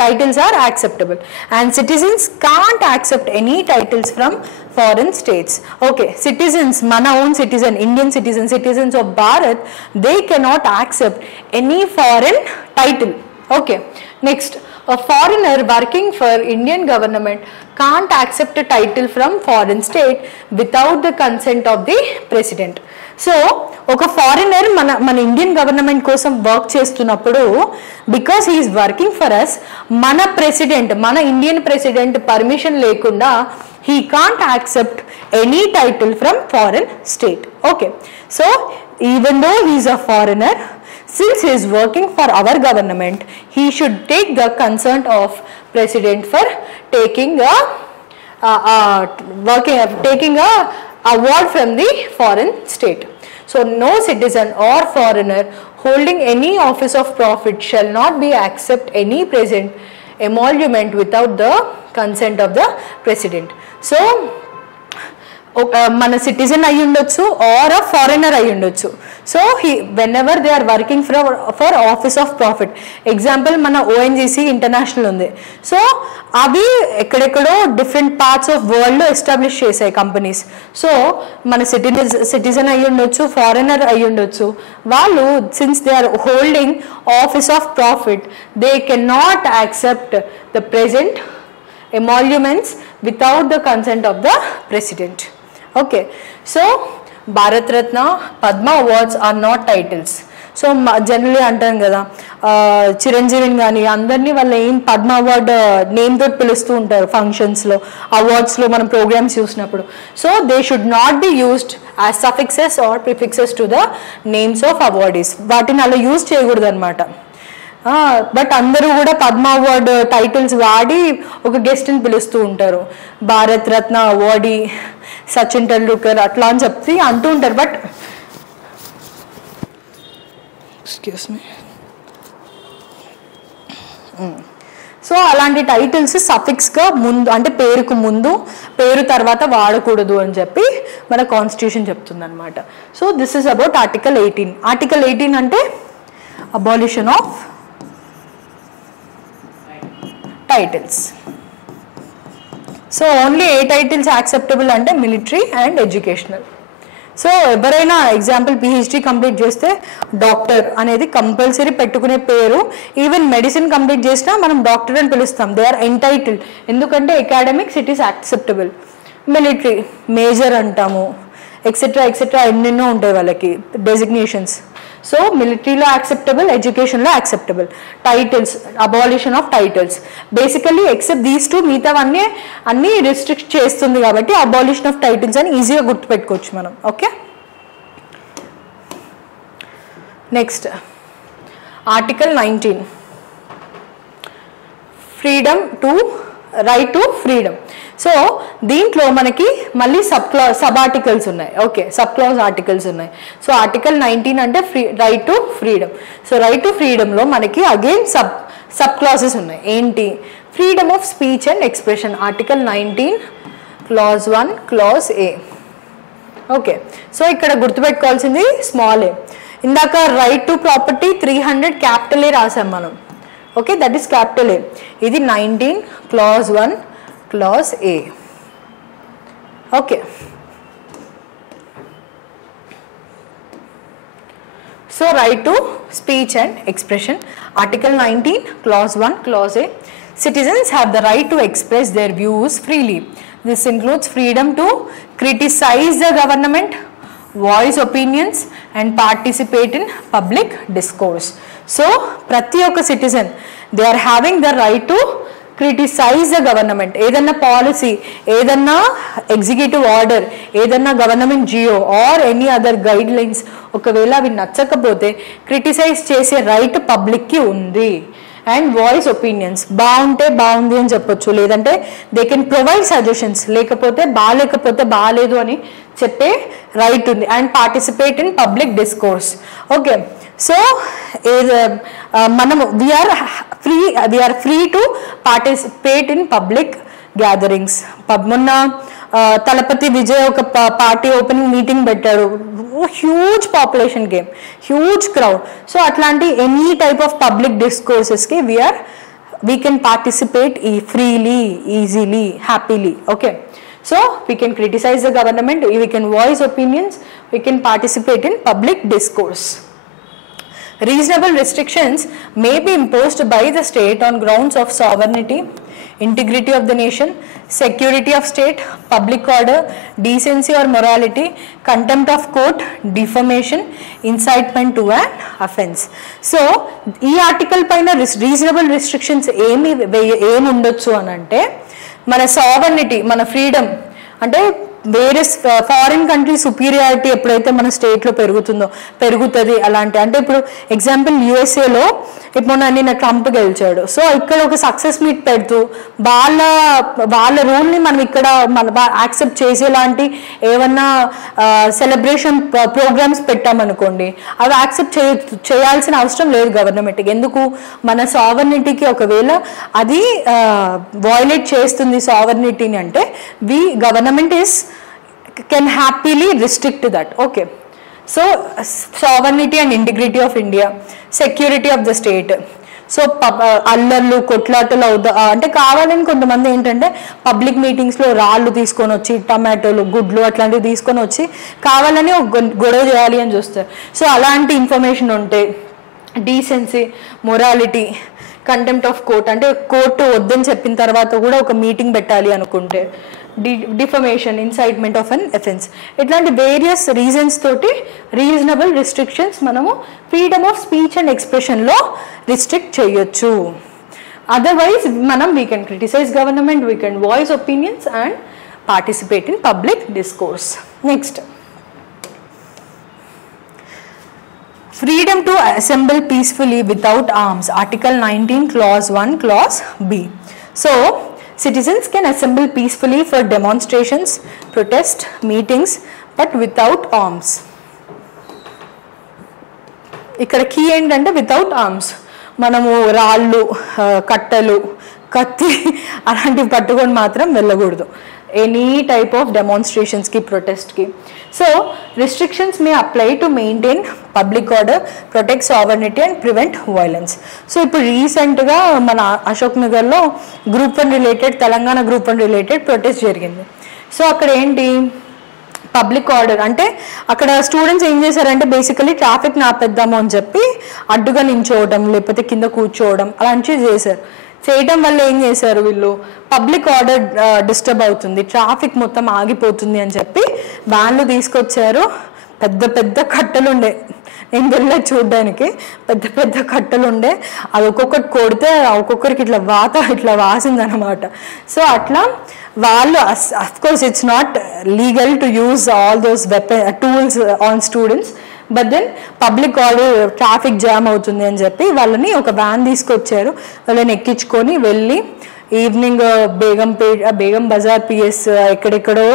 titles are acceptable, and citizens can't accept any titles from foreign states. Okay, citizens, mana own citizen, Indian citizen, citizens of Bharat, they cannot accept any foreign title. Okay, next, a foreigner working for Indian government can't accept a title from foreign state without the consent of the president. So ఒక foreigner మన Indian government కోసం work చేస్తున్నప్పుడు because he is working for us, మన Indian president permission లేకుండా he can't accept any title from foreign state. Okay, so even though he is a foreigner, since he is working for our government, he should take the consent of president for taking a award from the foreign state. So no citizen or foreigner holding any office of profit shall not be accept any present emolument without the consent of the president. So మన citizen అయి ఉండొచ్చు or a foreigner అయి ఉండొచ్చు. So whenever they are working for office of profit, example మన ONGC international ఉంది. So అవి ఎక్కడెక్కడో different parts of వరల్డ్లో ఎస్టాబ్లిష్ చేశాయి కంపెనీస్. సో మన సిటిజన్ అయి ఉండొచ్చు, ఫారినర్ అయి ఉండొచ్చు. వాళ్ళు since they are holding office of profit, they can not accept the present emoluments without the consent of the president. Okay, so Bharat Ratna, Padma awards are not titles. So generally అంటాం కదా చిరంజీవిని కానీ అందరినీ వాళ్ళ ఏం Padma award name తోటి పిలుస్తూ ఉంటారు ఫంక్షన్స్లో, అవార్డ్స్లో మనం ప్రోగ్రామ్స్ చూసినప్పుడు. So they should not be used as suffixes or prefixes to the names of awardees. వాటిని అలా యూజ్ చేయకూడదు అనమాట. బట్ అందరూ కూడా పద్మ అవార్డ్ టైటిల్స్ వాడి ఒక గెస్ట్ని పిలుస్తూ ఉంటారు, భారత్ రత్న అవార్డీ సచిన్ టెండూల్కర్ అట్లా అని చెప్పి అంటూ ఉంటారు. బట్ ఎక్స్క్యూజ్ మీ, సో అలాంటి టైటిల్స్ సఫిక్స్గా ముందు అంటే పేరుకు ముందు పేరు తర్వాత వాడకూడదు అని చెప్పి మన కాన్స్టిట్యూషన్ చెప్తుంది అనమాట. So this is about article 18. Article 18 అంటే abolition of titles. So only A titles acceptable అంటే మిలిటరీ అండ్ ఎడ్యుకేషనల్. సో ఎవరైనా ఎగ్జాంపుల్ PhD కంప్లీట్ చేస్తే డాక్టర్ అనేది కంపల్సరీ పెట్టుకునే పేరు. ఈవెన్ మెడిసిన్ కంప్లీట్ చేసినా మనం డాక్టర్ అని పిలుస్తాం. దే ఆర్ ఎంటైటిల్డ్, ఎందుకంటే academics it is acceptable. Military major అంటాము, ఎక్సెట్రా ఎక్సెట్రా ఎన్నెన్నో ఉంటాయి వాళ్ళకి డెసిగ్నేషన్స్. సో మిలిటరీలో యాక్సెప్టబుల్, ఎడ్యుకేషన్లో acceptable. Titles, abolition of titles basically except these two మిగతావన్నీ అన్నీ రిస్ట్రిక్ట్ చేస్తుంది కాబట్టి అబాలిషన్ ఆఫ్ టైటిల్స్ అని ఈజీగా గుర్తుపెట్టుకోవచ్చు మనం. Okay, next article 19, freedom to right to freedom. So దీంట్లో మనకి మళ్ళీ సబ్ ఆర్టికల్స్ ఉన్నాయి. ఓకే, సబ్ క్లాజ్ ఆర్టికల్స్ ఉన్నాయి. సో ఆర్టికల్ 19 అంటే right to freedom. So right to ఫ్రీడమ్లో మనకి అగైన్ సబ్ క్లాజెస్ ఉన్నాయి. ఏంటి? Freedom of speech and expression, article 19 clause 1 clause A. Okay, so ఇక్కడ గుర్తుపెట్టుకోవాల్సింది స్మాల్ ఏ. ఇందాక right to property 300 capital A రాసాం మనం. ఓకే, దట్ ఈస్ క్యాపిటల్ ఏ. ఇది 19 clause 1 clause A. Okay, so right to speech and expression. Article 19 clause 1 clause A. Citizens have the right to express their views freely. This includes freedom to criticize the government, voice opinions and participate in public discourse. So prati oka citizen, they are having the right to criticize the government. ఏదన్నా policy, ఏదన్నా executive order, ఏదన్నా government GO or any other guidelines ఒకవేళ అవి నచ్చకపోతే criticise చేసే right పబ్లిక్కి ఉంది. And voice opinions, బాగుంటే బాగుంది అని చెప్పొచ్చు, లేదంటే దే కెన్ ప్రొవైడ్ సజెషన్స్, లేకపోతే బాగాలేదు అని చెప్పే రైట్ ఉంది. And participate in public discourse. Okay, so మనము we are free to participate in public gatherings. మొన్న తలపతి విజయ్ ఒక పార్టీ ఓపెనింగ్ మీటింగ్ పెట్టాడు, huge population game, huge crowd. So అట్లాంటి ఎనీ టైప్ ఆఫ్ పబ్లిక్ డిస్కోర్సెస్కి we can participate freely, easily, happily. Okay, so we can criticize the government, we can voice opinions, we can participate in public discourse. Reasonable restrictions may be imposed by the state on grounds of sovereignty, integrity of the nation, security of state, public order, decency or morality, contempt of court, defamation, incitement to an offense. So ఈ article పైన reasonable restrictions ఏమి ఉండొచ్చు అని అంటే, మన sovereignty, మన freedom, అంటే వేరే ఫారిన్ కంట్రీ సుపీరియారిటీ ఎప్పుడైతే మన స్టేట్లో పెరుగుతుంది అలాంటి, అంటే ఇప్పుడు ఎగ్జాంపుల్ యూఎస్ఏలో ఇప్పుడు నిన్న ట్రంప్ గెలిచాడు. సో ఇక్కడ ఒక సక్సెస్ మీట్ పెడుతూ వాళ్ళ రూల్ని మనం ఇక్కడ యాక్సెప్ట్ చేసేలాంటి ఏమన్నా సెలబ్రేషన్ ప్రోగ్రామ్స్ పెట్టామనుకోండి, అవి యాక్సెప్ట్ చేయాల్సిన అవసరం లేదు గవర్నమెంట్కి. ఎందుకు? మన సావర్నిటీకి ఒకవేళ అది వయలేట్ చేస్తుంది సావర్నిటీని అంటే government can happily restrict that. Okay, so sovereignty and integrity of India, security of the state. So అల్లర్లు కొట్లాటలు అంటే కావాలని కొంతమంది ఏంటంటే పబ్లిక్ మీటింగ్స్లో రాళ్ళు తీసుకొని వచ్చి, టమాటోలు, గుడ్లు అట్లాంటివి తీసుకొని వచ్చి కావాలని గొడవ చేయాలి అని చూస్తారు. సో అలాంటి ఇన్ఫర్మేషన్ ఉంటే decency, morality, contempt of court, అంటే కోర్టు వద్దని చెప్పిన తర్వాత కూడా ఒక మీటింగ్ పెట్టాలి అనుకుంటే, defamation, incitement of an offence, ఇట్లాంటి వేరియస్ రీజన్స్ తోటి రీజనబుల్ రిస్ట్రిక్షన్స్ మనము ఫ్రీడమ్ ఆఫ్ స్పీచ్ అండ్ ఎక్స్ప్రెషన్లో రిస్ట్రిక్ట్ చేయొచ్చు. అదర్వైజ్ మనం we can criticise government, we can voice opinions and participate in public discourse. Next, freedom to assemble peacefully without arms. Article 19 clause 1 clause B. So citizens can assemble peacefully for demonstrations, protest, meetings, but without arms. ఇక్కడ key ఏంటంటే without arms. మనము రాళ్ళు, కట్టెలు, కత్తి అలాంటివి పట్టుకొని మాత్రం వెళ్ళకూడదు ఎనీ టైప్ ఆఫ్ డెమాన్స్ట్రేషన్స్కి, ప్రొటెస్ట్కి. So restrictions may apply to maintain public order, protect sovereignty and prevent violence. So ఇప్పుడు రీసెంట్గా మన అశోక్ నగర్లో group 1 related, Telangana group 1 related protest జరిగింది. సో అక్కడ ఏంటి పబ్లిక్ ఆర్డర్ అంటే అక్కడ స్టూడెంట్స్ ఏం చేశారంటే బేసికలీ ట్రాఫిక్ ఆపేద్దాము అని చెప్పి అడ్డుగా నించోవడం, లేకపోతే కింద కూర్చోవడం అలాంటివి చేశారు. చేయడం వల్ల ఏం చేశారు వీళ్ళు, పబ్లిక్ ఆర్డర్ డిస్టర్బ్ అవుతుంది, ట్రాఫిక్ మొత్తం ఆగిపోతుంది అని చెప్పి వ్యాన్లు తీసుకొచ్చారు. పెద్ద పెద్ద కట్టెలుండే, నేను వెళ్ళే చూడడానికి పెద్ద పెద్ద కట్టెలుండే, అది ఒక్కొక్కటి కొడితే ఒక్కొక్కరికి ఇట్లా వాసిందనమాట. సో అట్లా వాళ్ళు, of course it's not legal to use all those tools on students, but then public order, traffic jam అవుతుంది అని చెప్పి వాళ్ళని ఒక వ్యాన్ తీసుకొచ్చారు. వాళ్ళని ఎక్కించుకొని వెళ్ళి ఈవినింగ్ బేగం బజార్ పిఎస్ ఎక్కడెక్కడో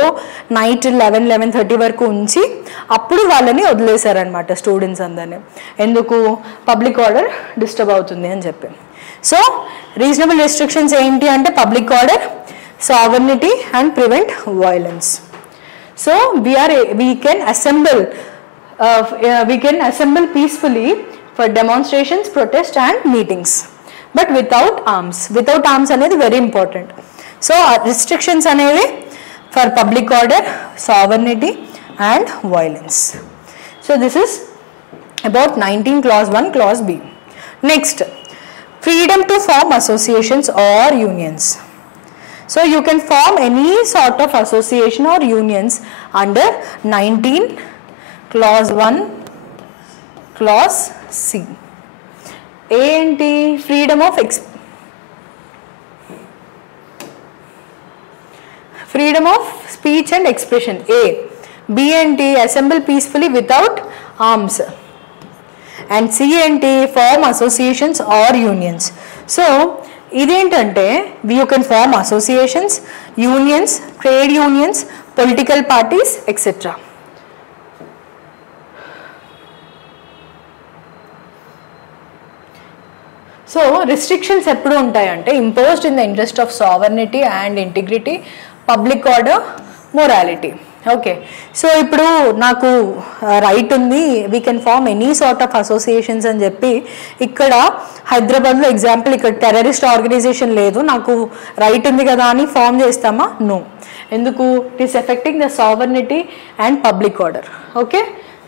నైట్ 11-11:30 వరకు ఉంచి అప్పుడు వాళ్ళని వదిలేశారనమాట స్టూడెంట్స్ అందరినీ. ఎందుకు? పబ్లిక్ ఆర్డర్ డిస్టర్బ్ అవుతుంది అని చెప్పి. సో రీజనబుల్ రెస్ట్రిక్షన్స్ ఏంటి అంటే public order, sovereignty and prevent violence. So we can assemble we can assemble peacefully for demonstrations, protests and meetings, but without arms. Without arms అనేది very important. So restrictions అనేవి for public order, sovereignty and violence. So this is about 19 clause 1 clause B. Next, freedom to form associations or unions. So you can form any sort of association or unions under 19 clause 1 clause C. A and T, freedom of speech and expression. A. B and T, assemble peacefully without arms. And C and T, form associations or unions. So ఇదేంటంటే you can form associations, unions, trade unions, political parties, etc. So restrictions ఎప్పుడు ఉంటాయంటే imposed in the interest of sovereignty and integrity, public order, morality. Okay, so ఇప్పుడు నాకు right ఉంది, we can form any sort of associations అని చెప్పి ఇక్కడ హైదరాబాద్లో example ఇక్కడ టెర్రరిస్ట్ ఆర్గనైజేషన్ లేదు, నాకు రైట్ ఉంది కదా అని ఫామ్ చేస్తామా? నో. ఎందుకు? It is affecting the sovereignty and public order. Okay,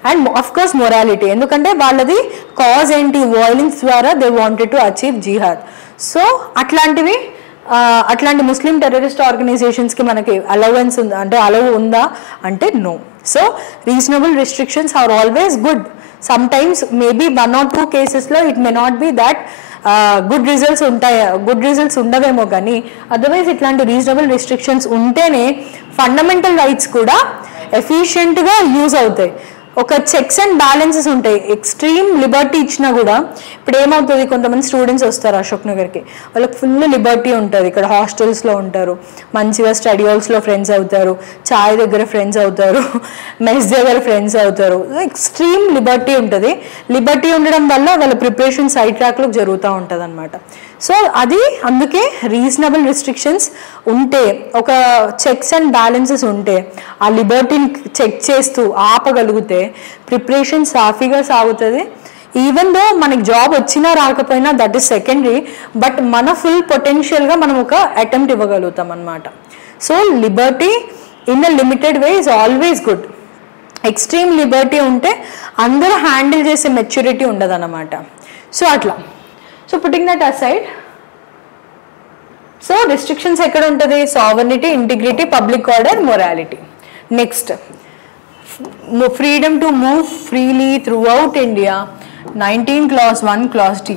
and of course morality, ఎందుకంటే వాళ్ళది కాజ్ ఏంటి? వయలెన్స్ ద్వారా they wanted to achieve jihad. So అట్లాంటి ముస్లిం టెర్రరిస్ట్ ఆర్గనైజేషన్స్కి మనకి అలవెన్స్ ఉందా అంటే అలవ్ ఉందా అంటే no. So reasonable restrictions are always good. Sometimes maybe 1 or 2 కేసెస్లో it may not be that good results ఉండవేమో, కానీ అదర్వైజ్ ఇట్లాంటి రీజనబుల్ రిస్ట్రిక్షన్స్ ఉంటేనే ఫండమెంటల్ రైట్స్ కూడా ఎఫిషియెంట్గా యూజ్ అవుతాయి. ఒక చెక్స్ అండ్ బ్యాలెన్సెస్ ఉంటాయి. ఎక్స్ట్రీమ్ లిబర్టీ ఇచ్చినా కూడా ఇప్పుడు ఏమవుతుంది, కొంతమంది స్టూడెంట్స్ వస్తారు అశోక్ నగర్కి, వాళ్ళకి ఫుల్ లిబర్టీ ఉంటుంది, ఇక్కడ హాస్టల్స్లో ఉంటారు, మంచిగా స్టడీ హాల్స్లో ఫ్రెండ్స్ అవుతారు, చాయ్ దగ్గర ఫ్రెండ్స్ అవుతారు, మెస్ దగ్గర ఫ్రెండ్స్ అవుతారు, ఎక్స్ట్రీమ్ లిబర్టీ ఉంటుంది. లిబర్టీ ఉండడం వల్ల వాళ్ళ ప్రిపరేషన్ సైడ్ ట్రాక్లో జరుగుతూ ఉంటుంది అనమాట. సో అది అందుకే రీజనబుల్ రిస్ట్రిక్షన్స్ ఉంటే, ఒక చెక్స్ అండ్ బ్యాలెన్సెస్ ఉంటే, ఆ లిబర్టీని చెక్ చేస్తూ ఆపగలిగితే ప్రిపరేషన్ సాఫీగా సాగుతుంది. ఈవెన్ దో మనకి జాబ్ వచ్చినా రాకపోయినా దట్ ఈస్ సెకండరీ, బట్ మన ఫుల్ పొటెన్షియల్గా మనం ఒక అటెంప్ట్ ఇవ్వగలుగుతాం అనమాట. So Liberty in a limited way is always good. Extreme Liberty ఉంటే అందరూ హ్యాండిల్ చేసే మెచ్యూరిటీ ఉండదు అన్నమాట. సో అట్లా. So putting that aside, so restrictions ఎక్కడ ఉంటుంది? Sovereignty, integrity, public order, morality. Next, freedom to move freely through out India, 19 clause 1 clause D.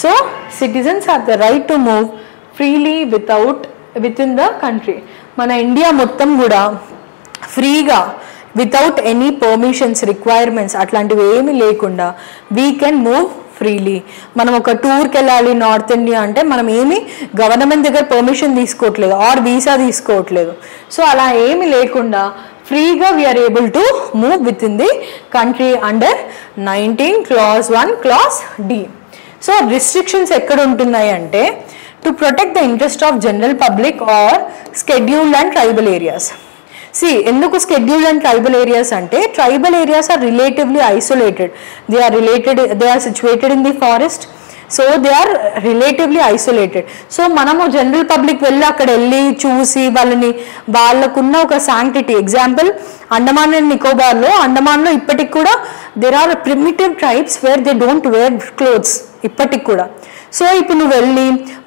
So citizens have the right to move freely within the country. మన India మొత్తం కూడా ఫ్రీగా without any permissions, requirements అట్లాంటివి ఏమీ లేకుండా we can move freely. మనం ఒక టూర్కి వెళ్ళాలి నార్త్ ఇండియా అంటే మనం ఏమి గవర్నమెంట్ దగ్గర పర్మిషన్ తీసుకోవట్లేదు ఆర్ వీసా తీసుకోవట్లేదు. సో అలా ఏమి లేకుండా ఫ్రీగా we are able to move within the country under 19 clause 1 clause D. So restrictions ఎక్కడ ఉంటున్నాయి అంటే to protect the interest of general public or scheduled and tribal areas. ఎందుకు scheduled and tribal areas అంటే tribal areas are relatively isolated. They are situated in the forest, so they are relatively isolated. So మనము general public వెళ్ళి అక్కడ వెళ్ళి చూసి వాళ్ళకున్న ఒక sanctity. Example Andaman and నికోబార్లో, అండమాన్లో ఇప్పటికి కూడా there are primitive tribes where they don't wear clothes ఇప్పటికి కూడా. సో ఇప్పుడు నువ్వు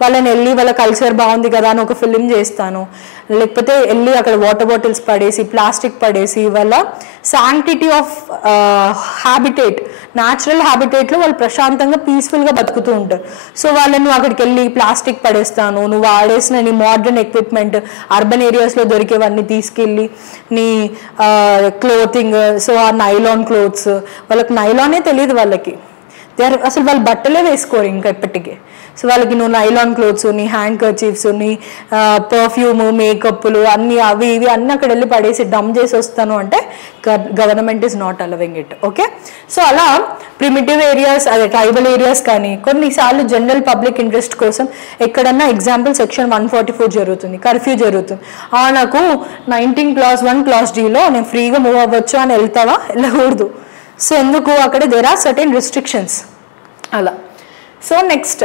వాళ్ళ కల్చర్ బాగుంది కదా అని ఒక ఫిలిం చేస్తాను, లేకపోతే వెళ్ళి అక్కడ వాటర్ బాటిల్స్ పడేసి, ప్లాస్టిక్ పడేసి, వాళ్ళ శాంక్టిటీ ఆఫ్ హ్యాబిటేట్, న్యాచురల్ హ్యాబిటేట్లో వాళ్ళు ప్రశాంతంగా పీస్ఫుల్గా బతుకుతూ ఉంటారు. సో వాళ్ళను అక్కడికి వెళ్ళి ప్లాస్టిక్ పడేస్తాను, నువ్వు వాడేసిన నీ మోడర్న్ ఎక్విప్మెంట్ అర్బన్ ఏరియాస్లో దొరికేవన్నీ తీసుకెళ్ళి నీ క్లోతింగ్, సో ఆ నైలాన్ క్లోత్స్, వాళ్ళకి నైలానే తెలియదు వాళ్ళకి, అసలు వాళ్ళు బట్టలే వేసుకోరు ఇంకా ఇప్పటికీ. సో వాళ్ళకి నువ్వు నైలాన్ క్లోత్స్, నీ హ్యాండ్ కర్చీఫ్స్, నీ పర్ఫ్యూమ్, మేకప్లు అన్నీ అవి ఇవి అన్నీ అక్కడ వెళ్ళి పడేసి డమ్ చేసి వస్తాను అంటే government is not allowing it. Okay, so అలా ప్రిమిటివ్ ఏరియాస్, అదే ట్రైబల్ ఏరియాస్ కానీ కొన్నిసార్లు జనరల్ పబ్లిక్ ఇంట్రెస్ట్ కోసం ఎక్కడన్నా ఎగ్జాంపుల్ సెక్షన్ 144 జరుగుతుంది, కర్ఫ్యూ జరుగుతుంది, నాకు 19 Clause 1 Clause Dలో నేను ఫ్రీగా మూవ్ అవ్వచ్చు అని వెళ్తావా? వెళ్ళకూడదు. సో ఎందుకు? అక్కడ దేర్ ఆర్ సర్టెన్ రిస్ట్రిక్షన్స్ అలా. So next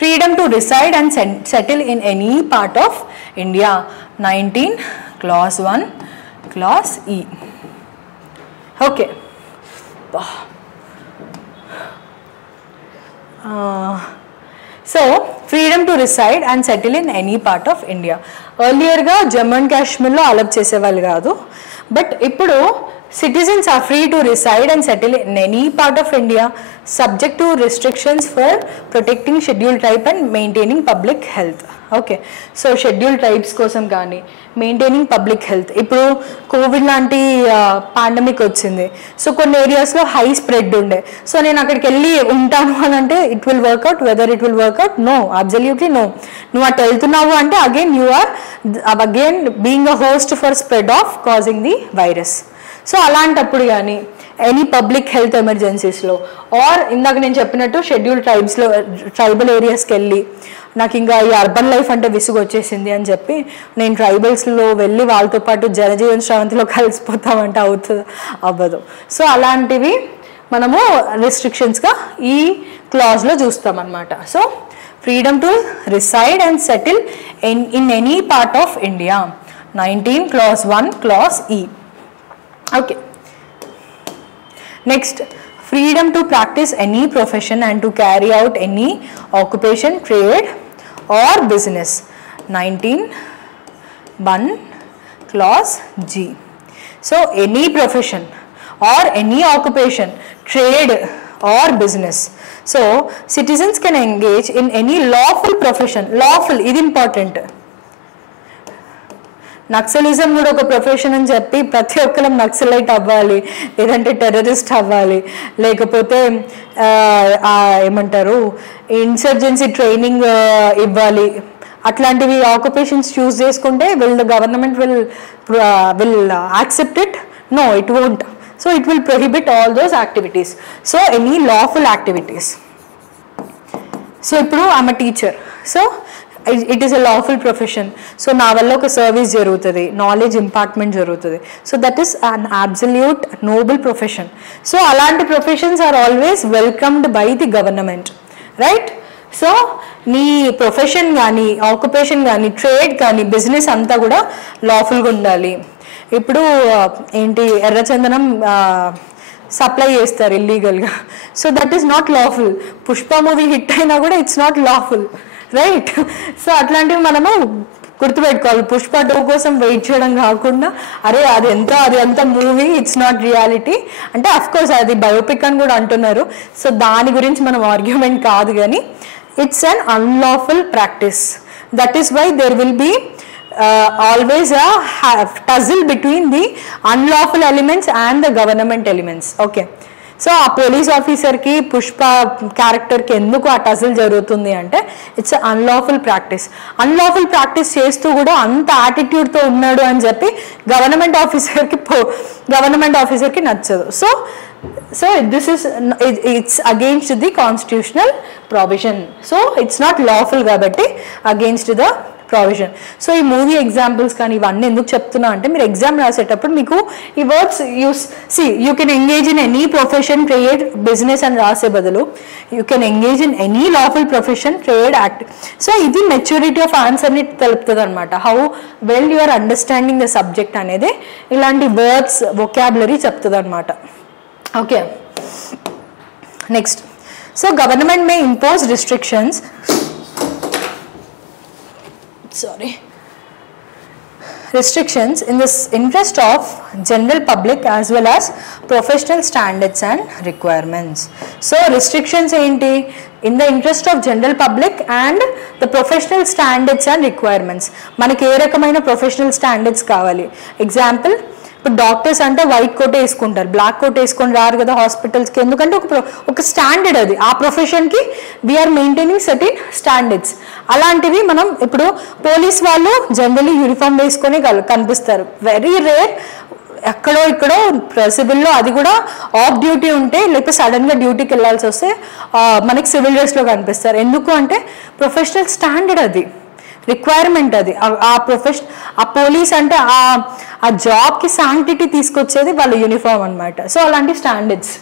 freedom to reside and settle in any part of India, 19 Clause 1 Clause E. Okay. So freedom to reside and settle in any part of India. Earlier గా Jammu and కాశ్మీర్లో allow చేసేవాళ్ళు కాదు, but ఇప్పుడు citizens are free to reside and settle in any part of India subject to restrictions for protecting scheduled tribe and maintaining public health. Okay, so schedule tribes కోసం కానీ maintaining public health. ఇప్పుడు Covid లాంటి pandemic వచ్చింది, so కొన్ని ఏరియాస్లో high spread ఉండే, so నేను అక్కడికి వెళ్ళి ఉంటాను అని అంటే it will work out. Whether it will work out? No, absolutely no. నువ్వు అటు వెళ్తున్నావు అంటే again you are again being a host for spread of causing the virus. So అలాంటప్పుడు కానీ ఎనీ పబ్లిక్ హెల్త్ ఎమర్జెన్సీస్లో ఆర్ ఇందాక నేను చెప్పినట్టు షెడ్యూల్ ట్రైబ్స్లో ట్రైబల్ ఏరియాస్కి వెళ్ళి నాకు ఇంకా ఈ అర్బన్ లైఫ్ అంటే విసుగు వచ్చేసింది అని చెప్పి నేను ట్రైబల్స్లో వెళ్ళి వాళ్ళతో పాటు జనజీవన్ శ్రావంతిలో కలిసిపోతామంటే అవ్వదు. సో అలాంటివి మనము రెస్ట్రిక్షన్స్గా ఈ క్లాజ్లో చూస్తామన్నమాట. So freedom to reside and settle in any part of India, 19 Clause 1 Clause E. Okay. Next, freedom to practice any profession and to carry out any occupation, trade or business, 19(1) Clause G. So any profession or any occupation, trade or business. So citizens can engage in any lawful profession. Lawful, ఇది important. Naxalism కూడా ఒక profession అని చెప్పి ప్రతి ఒక్కరం నక్సలైట్ అవ్వాలి, లేదంటే terrorist అవ్వాలి, లేకపోతే ఏమంటారు ఇన్సర్జెన్సీ ట్రైనింగ్ ఇవ్వాలి, అట్లాంటివి ఆక్యుపేషన్స్ చూస్ చేసుకుంటే will the government will accept it? No, it won't. So it will prohibit all those activities. So any lawful activities. So ఇప్పుడు I'm a teacher, so it is a lawful profession. So నా వల్ల ఒక service జరుగుతుంది, knowledge impartment జరుగుతుంది. So that is an absolute noble profession. So అలాంటి professions are always welcomed by the government, right? So నీ profession కానీ occupation కానీ trade కానీ బిజినెస్ అంతా కూడా లాఫుల్గా ఉండాలి. ఇప్పుడు ఏంటి ఎర్రచందనం సప్లై చేస్తారు ఇల్లీగల్గా, so that is not lawful. Pushpa movie hit అయినా కూడా it's not lawful, right? So అట్లాంటివి మనము గుర్తుపెట్టుకోవాలి. పుష్ప 2 కోసం వెయిట్ చేయడం కాకుండా అరే అది ఎంత మూవీ, ఇట్స్ నాట్ రియాలిటీ అంటే అఫ్కోర్స్ అది బయోపిక్ అని కూడా అంటున్నారు. సో దాని గురించి మనం ఆర్గ్యుమెంట్ కాదు, కానీ it's un unlawful practice. That is why there will be always a tussle between the unlawful elements and the government elements. Okay, so ఆ పోలీస్ ఆఫీసర్కి పుష్ప క్యారెక్టర్కి ఎందుకు ఆ టజల్ జరుగుతుంది అంటే it's unlawful practice. Unlawful practice చేస్తూ కూడా అంత యాటిట్యూడ్తో ఉన్నాడు అని చెప్పి గవర్నమెంట్ ఆఫీసర్కి నచ్చదు. So this is it's against the constitutional provision. So it's not lawful కాబట్టి అగెయిన్స్ట్ ద ప్రొవిజన్. సో ఈ మూవీ ఎగ్జాంపుల్స్ కానీ ఇవన్నీ ఎందుకు చెప్తున్నా అంటే మీరు ఎగ్జామ్ రాసేటప్పుడు మీకు ఈ words you can engage in any profession, trade, business అని రాసే బదులు you can engage in any lawful profession, trade, act. So ఇది మెచ్యూరిటీ ఆఫ్ ఆన్సర్ని తెలుపుతుంది అనమాట. How well you are understanding the subject అనేది ఇలాంటి వర్డ్స్ వొకాబులరీ చెప్తుంది అనమాట. Okay, next. So government may impose restrictions in the interest of general public as well as professional standards and requirements. So restrictions enti in the interest of general public and the professional standards and requirements. Manaki ఏ రకమైన professional standards కావాలి? Example, ఇప్పుడు doctors అంటే white coat వేసుకుంటారు, black coat వేసుకొని రారు కదా హాస్పిటల్స్కి, ఎందుకంటే ఒక స్టాండర్డ్ అది, ఆ ప్రొఫెషన్కి వీఆర్ మెయింటైనింగ్ సర్టెన్ స్టాండర్డ్స్. అలాంటివి మనం ఇప్పుడు పోలీస్ వాళ్ళు జనరలీ యూనిఫామ్ వేసుకొని కనిపిస్తారు, వెరీ రేర్ ఎక్కడో ఇక్కడో సివిల్లో, అది కూడా ఆఫ్ డ్యూటీ ఉంటే లేకపోతే సడన్గా డ్యూటీకి వెళ్ళాల్సి వస్తే మనకి సివిల్ డ్రెస్లో కనిపిస్తారు. ఎందుకు అంటే ప్రొఫెషనల్ స్టాండర్డ్, అది రిక్వైర్మెంట్, అది ఆ పోలీస్ అంటే ఆ జాబ్కి శాంక్టిటీ తీసుకొచ్చేది వాళ్ళ యూనిఫామ్ అనమాట. సో అలాంటి స్టాండర్డ్స్.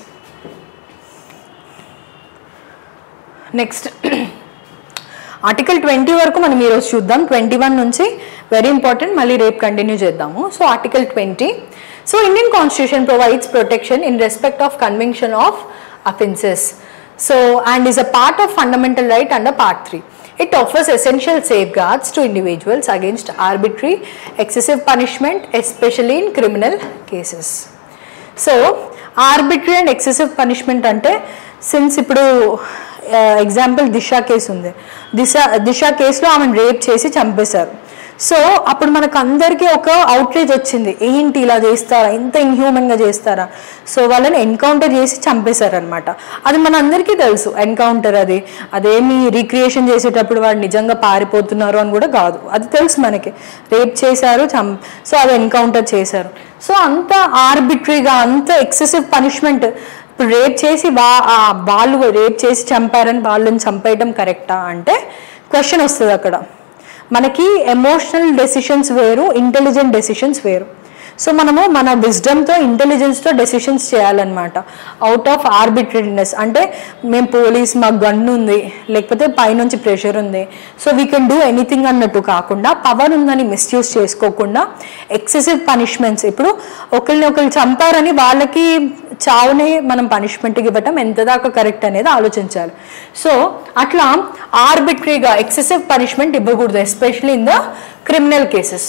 నెక్స్ట్ ఆర్టికల్ 20 వరకు మనం ఈరోజు చూద్దాం. 21 నుంచి వెరీ ఇంపార్టెంట్, మళ్ళీ రేపు కంటిన్యూ చేద్దాము. So article 20. So Indian constitution provides protection in respect of conviction of offences. So and is a part of fundamental right under part 3. It offers essential safeguards to individuals against arbitrary, excessive punishment, especially in criminal cases. So, arbitrary and excessive punishment ante, since ఇప్పుడు example దిశ case ఉంది, దిశ కేసులో ఆమెను rape చేసి చంపేశారు. So అప్పుడు మనకు అందరికీ ఒక అవుట్రేజ్ వచ్చింది, ఏంటి ఇలా చేస్తారా, ఇంత ఇన్హ్యూమన్గా చేస్తారా. సో వాళ్ళని ఎన్కౌంటర్ చేసి చంపేశారనమాట. అది మన అందరికీ తెలుసు ఎన్కౌంటర్, అదేమి రీక్రియేషన్ చేసేటప్పుడు వాడు నిజంగా పారిపోతున్నారు అని కూడా కాదు, అది తెలుసు మనకి. రేప్ చేశారు, సో అది ఎన్కౌంటర్ చేశారు. సో అంత ఆర్బిట్రీగా, అంత ఎక్సెసివ్ పనిష్మెంట్. ఇప్పుడు రేప్ చేసి వాళ్ళు రేప్ చేసి చంపారని వాళ్ళని చంపేయడం కరెక్టా అంటే క్వశ్చన్ వస్తుంది అక్కడ. మనకి ఎమోషనల్ డెసిషన్స్ వేరు, ఇంటెలిజెంట్ డెసిషన్స్ వేరు. సో మనము మన విజ్డమ్తో, ఇంటెలిజెన్స్తో డెసిషన్స్ చేయాలన్నమాట, అవుట్ ఆఫ్ ఆర్బిట్రరీనెస్. అంటే మేము పోలీస్, మాకు గన్ ఉంది, లేకపోతే పైనుంచి ప్రెషర్ ఉంది, so we can do anything అన్నట్టు కాకుండా, పవర్ ఉందని మిస్యూజ్ చేసుకోకుండా ఎక్సెసివ్ పనిష్మెంట్స్. ఇప్పుడు ఒకరిని చంపారని వాళ్ళకి చావుని మనం పనిష్మెంట్కి ఇవ్వటం ఎంత దాకా కరెక్ట్ అనేది ఆలోచించాలి. సో అట్లా ఆర్బిట్రీగా ఎక్సెసివ్ పనిష్మెంట్ ఇవ్వకూడదు, especially in the criminal cases.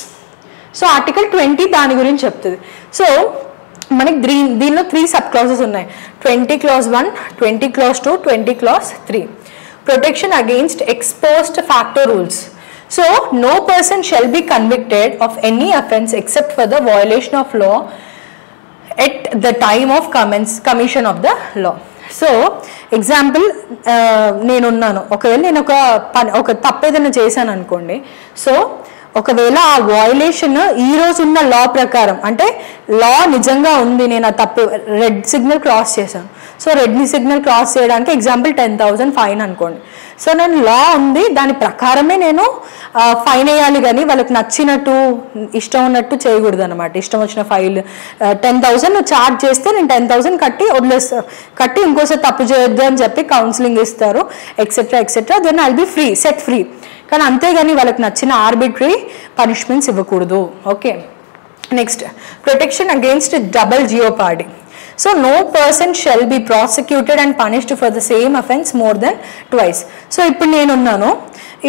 So article 20 దాని గురించి చెప్తుంది. సో మనకి దీనిలో 3 సబ్ క్లాసెస్ ఉన్నాయి, 20 clause 1, 20 clause 2, 20 clause 3. Protection against ex post facto rules. So no person shall be convicted of any offence except for the violation of law at the time of commission of the law. So example, నేనున్నాను, ఒకవేళ నేను ఒక తప్పు ఏదైనా చేశాను అనుకోండి. So ఒకవేళ ఆ వయలేషన్ ఈ రోజు ఉన్న లా ప్రకారం, అంటే లా నిజంగా ఉంది, నేను ఆ తప్పు రెడ్ సిగ్నల్ క్రాస్ చేశాను. సో రెడ్ సిగ్నల్ క్రాస్ చేయడానికి ఎగ్జాంపుల్ 10,000 ఫైన్ అనుకోండి. సో నేను లా ఉంది, దాని ప్రకారమే నేను ఫైన్ వేయాలి, కానీ వాళ్ళకి నచ్చినట్టు ఇష్టం ఉన్నట్టు చేయకూడదు అనమాట. ఇష్టం వచ్చిన ఫైల్ 10,000 ఛార్జ్ చేస్తే నేను 10,000 కట్టి ఇంకోసారి తప్పు చేయొద్దు అని చెప్పి కౌన్సిలింగ్ ఇస్తారు, etcetera etcetera. Then I'll be free, set free. కానీ అంతేగాని వాళ్ళకి నచ్చిన ఆర్బిట్రీ పనిష్మెంట్స్ ఇవ్వకూడదు. Okay, next protection against double jeopardy. So no person shall be prosecuted and punished for the same offence more than twice. So ఇప్పుడు నేనున్నాను,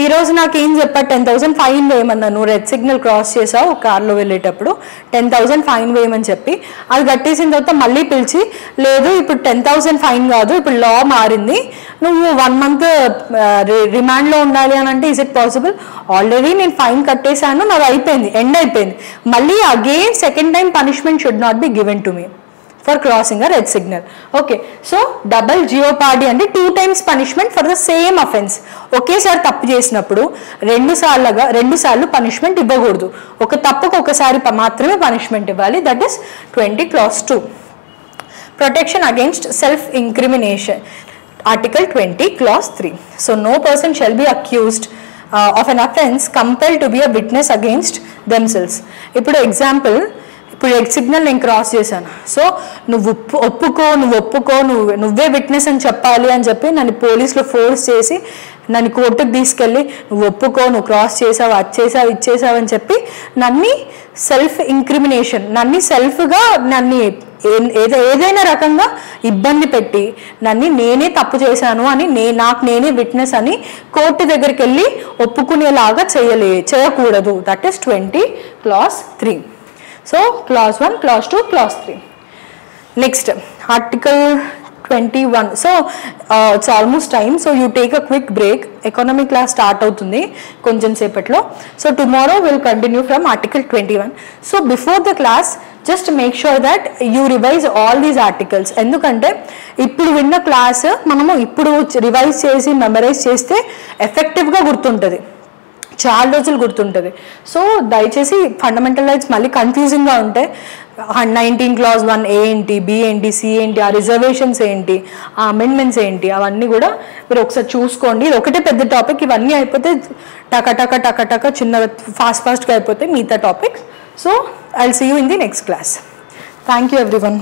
ఈరోజు నాకు ఏం చెప్పారు, 10,000 ఫైన్ వేయమన్నాను, రెడ్ సిగ్నల్ క్రాస్ చేసావు కార్లో వెళ్ళేటప్పుడు 10,000 ఫైన్ వేయమని చెప్పి, అది కట్టేసిన తర్వాత మళ్ళీ పిలిచి, లేదు ఇప్పుడు 10,000 ఫైన్ కాదు, ఇప్పుడు లా మారింది, నువ్వు 1 month రిమాండ్లో ఉండాలి అని అంటే, ఈజ్ ఇట్ పాసిబుల్? ఆల్రెడీ నేను ఫైన్ కట్టేశాను, నాకు అయిపోయింది, ఎండ్ అయిపోయింది. మళ్ళీ again second time punishment should not be given to me for crossing a red signal. Okay, so double jeopardy అంటే 2 times punishment for the same offence. ఒకేసారి తప్పు చేసినప్పుడు 2 సార్లు పనిష్మెంట్ ఇవ్వకూడదు, ఒక తప్పుకు ఒకసారి మాత్రమే పనిష్మెంట్ ఇవ్వాలి. That is 20 clause 2. Protection against self incrimination. Article 20 clause 3. So no person shall be accused of an offence compelled to be a witness against themselves. ఇప్పుడు ఎగ్జాంపుల్, ఇప్పుడు రెడ్ సిగ్నల్ నేను క్రాస్ చేశాను, సో నువ్వే witness అని చెప్పాలి అని చెప్పి నన్ను పోలీసులు ఫోర్స్ చేసి నన్ను కోర్టుకు తీసుకెళ్ళి, నువ్వు క్రాస్ చేసావు, అది చేసావు, ఇది చేసావు అని చెప్పి నన్ను సెల్ఫ్ ఇంక్రిమినేషన్, నన్ను ఏదైనా రకంగా ఇబ్బంది పెట్టి నేనే తప్పు చేశాను అని నాకు నేనే విట్నెస్ అని కోర్టు దగ్గరికి వెళ్ళి ఒప్పుకునేలాగా చేయకూడదు. That is 20 clause 3. So clause 1, clause 2, clause 3. Next, article 21. So it's almost time. So you take a quick break. Economic class start avutundi konjam sepatlo. So tomorrow we'll continue from article 21. So before the class, just make sure that you revise all these articles. ఎందుకంటే ఇప్పుడు విన్న class మనము ఇప్పుడు revise చేసి memorise చేస్తే ఎఫెక్టివ్గా గుర్తుంటుంది, చాలా రోజులు గుర్తుంటుంది. సో దయచేసి ఫండమెంటల్ రైట్స్ మళ్ళీ కన్ఫ్యూజింగ్గా ఉంటాయి. 19 clause 1 A ఏంటి, బి ఏంటి, సి ఏంటి, ఆ రిజర్వేషన్స్ ఏంటి, ఆ అమెండ్మెంట్స్ ఏంటి, అవన్నీ కూడా మీరు ఒకసారి చూసుకోండి. ఇది ఒకటే పెద్ద టాపిక్, ఇవన్నీ అయిపోతే టక చిన్న ఫాస్ట్గా అయిపోతే మిగతా topics. So I will see you in the next class. Thank you everyone.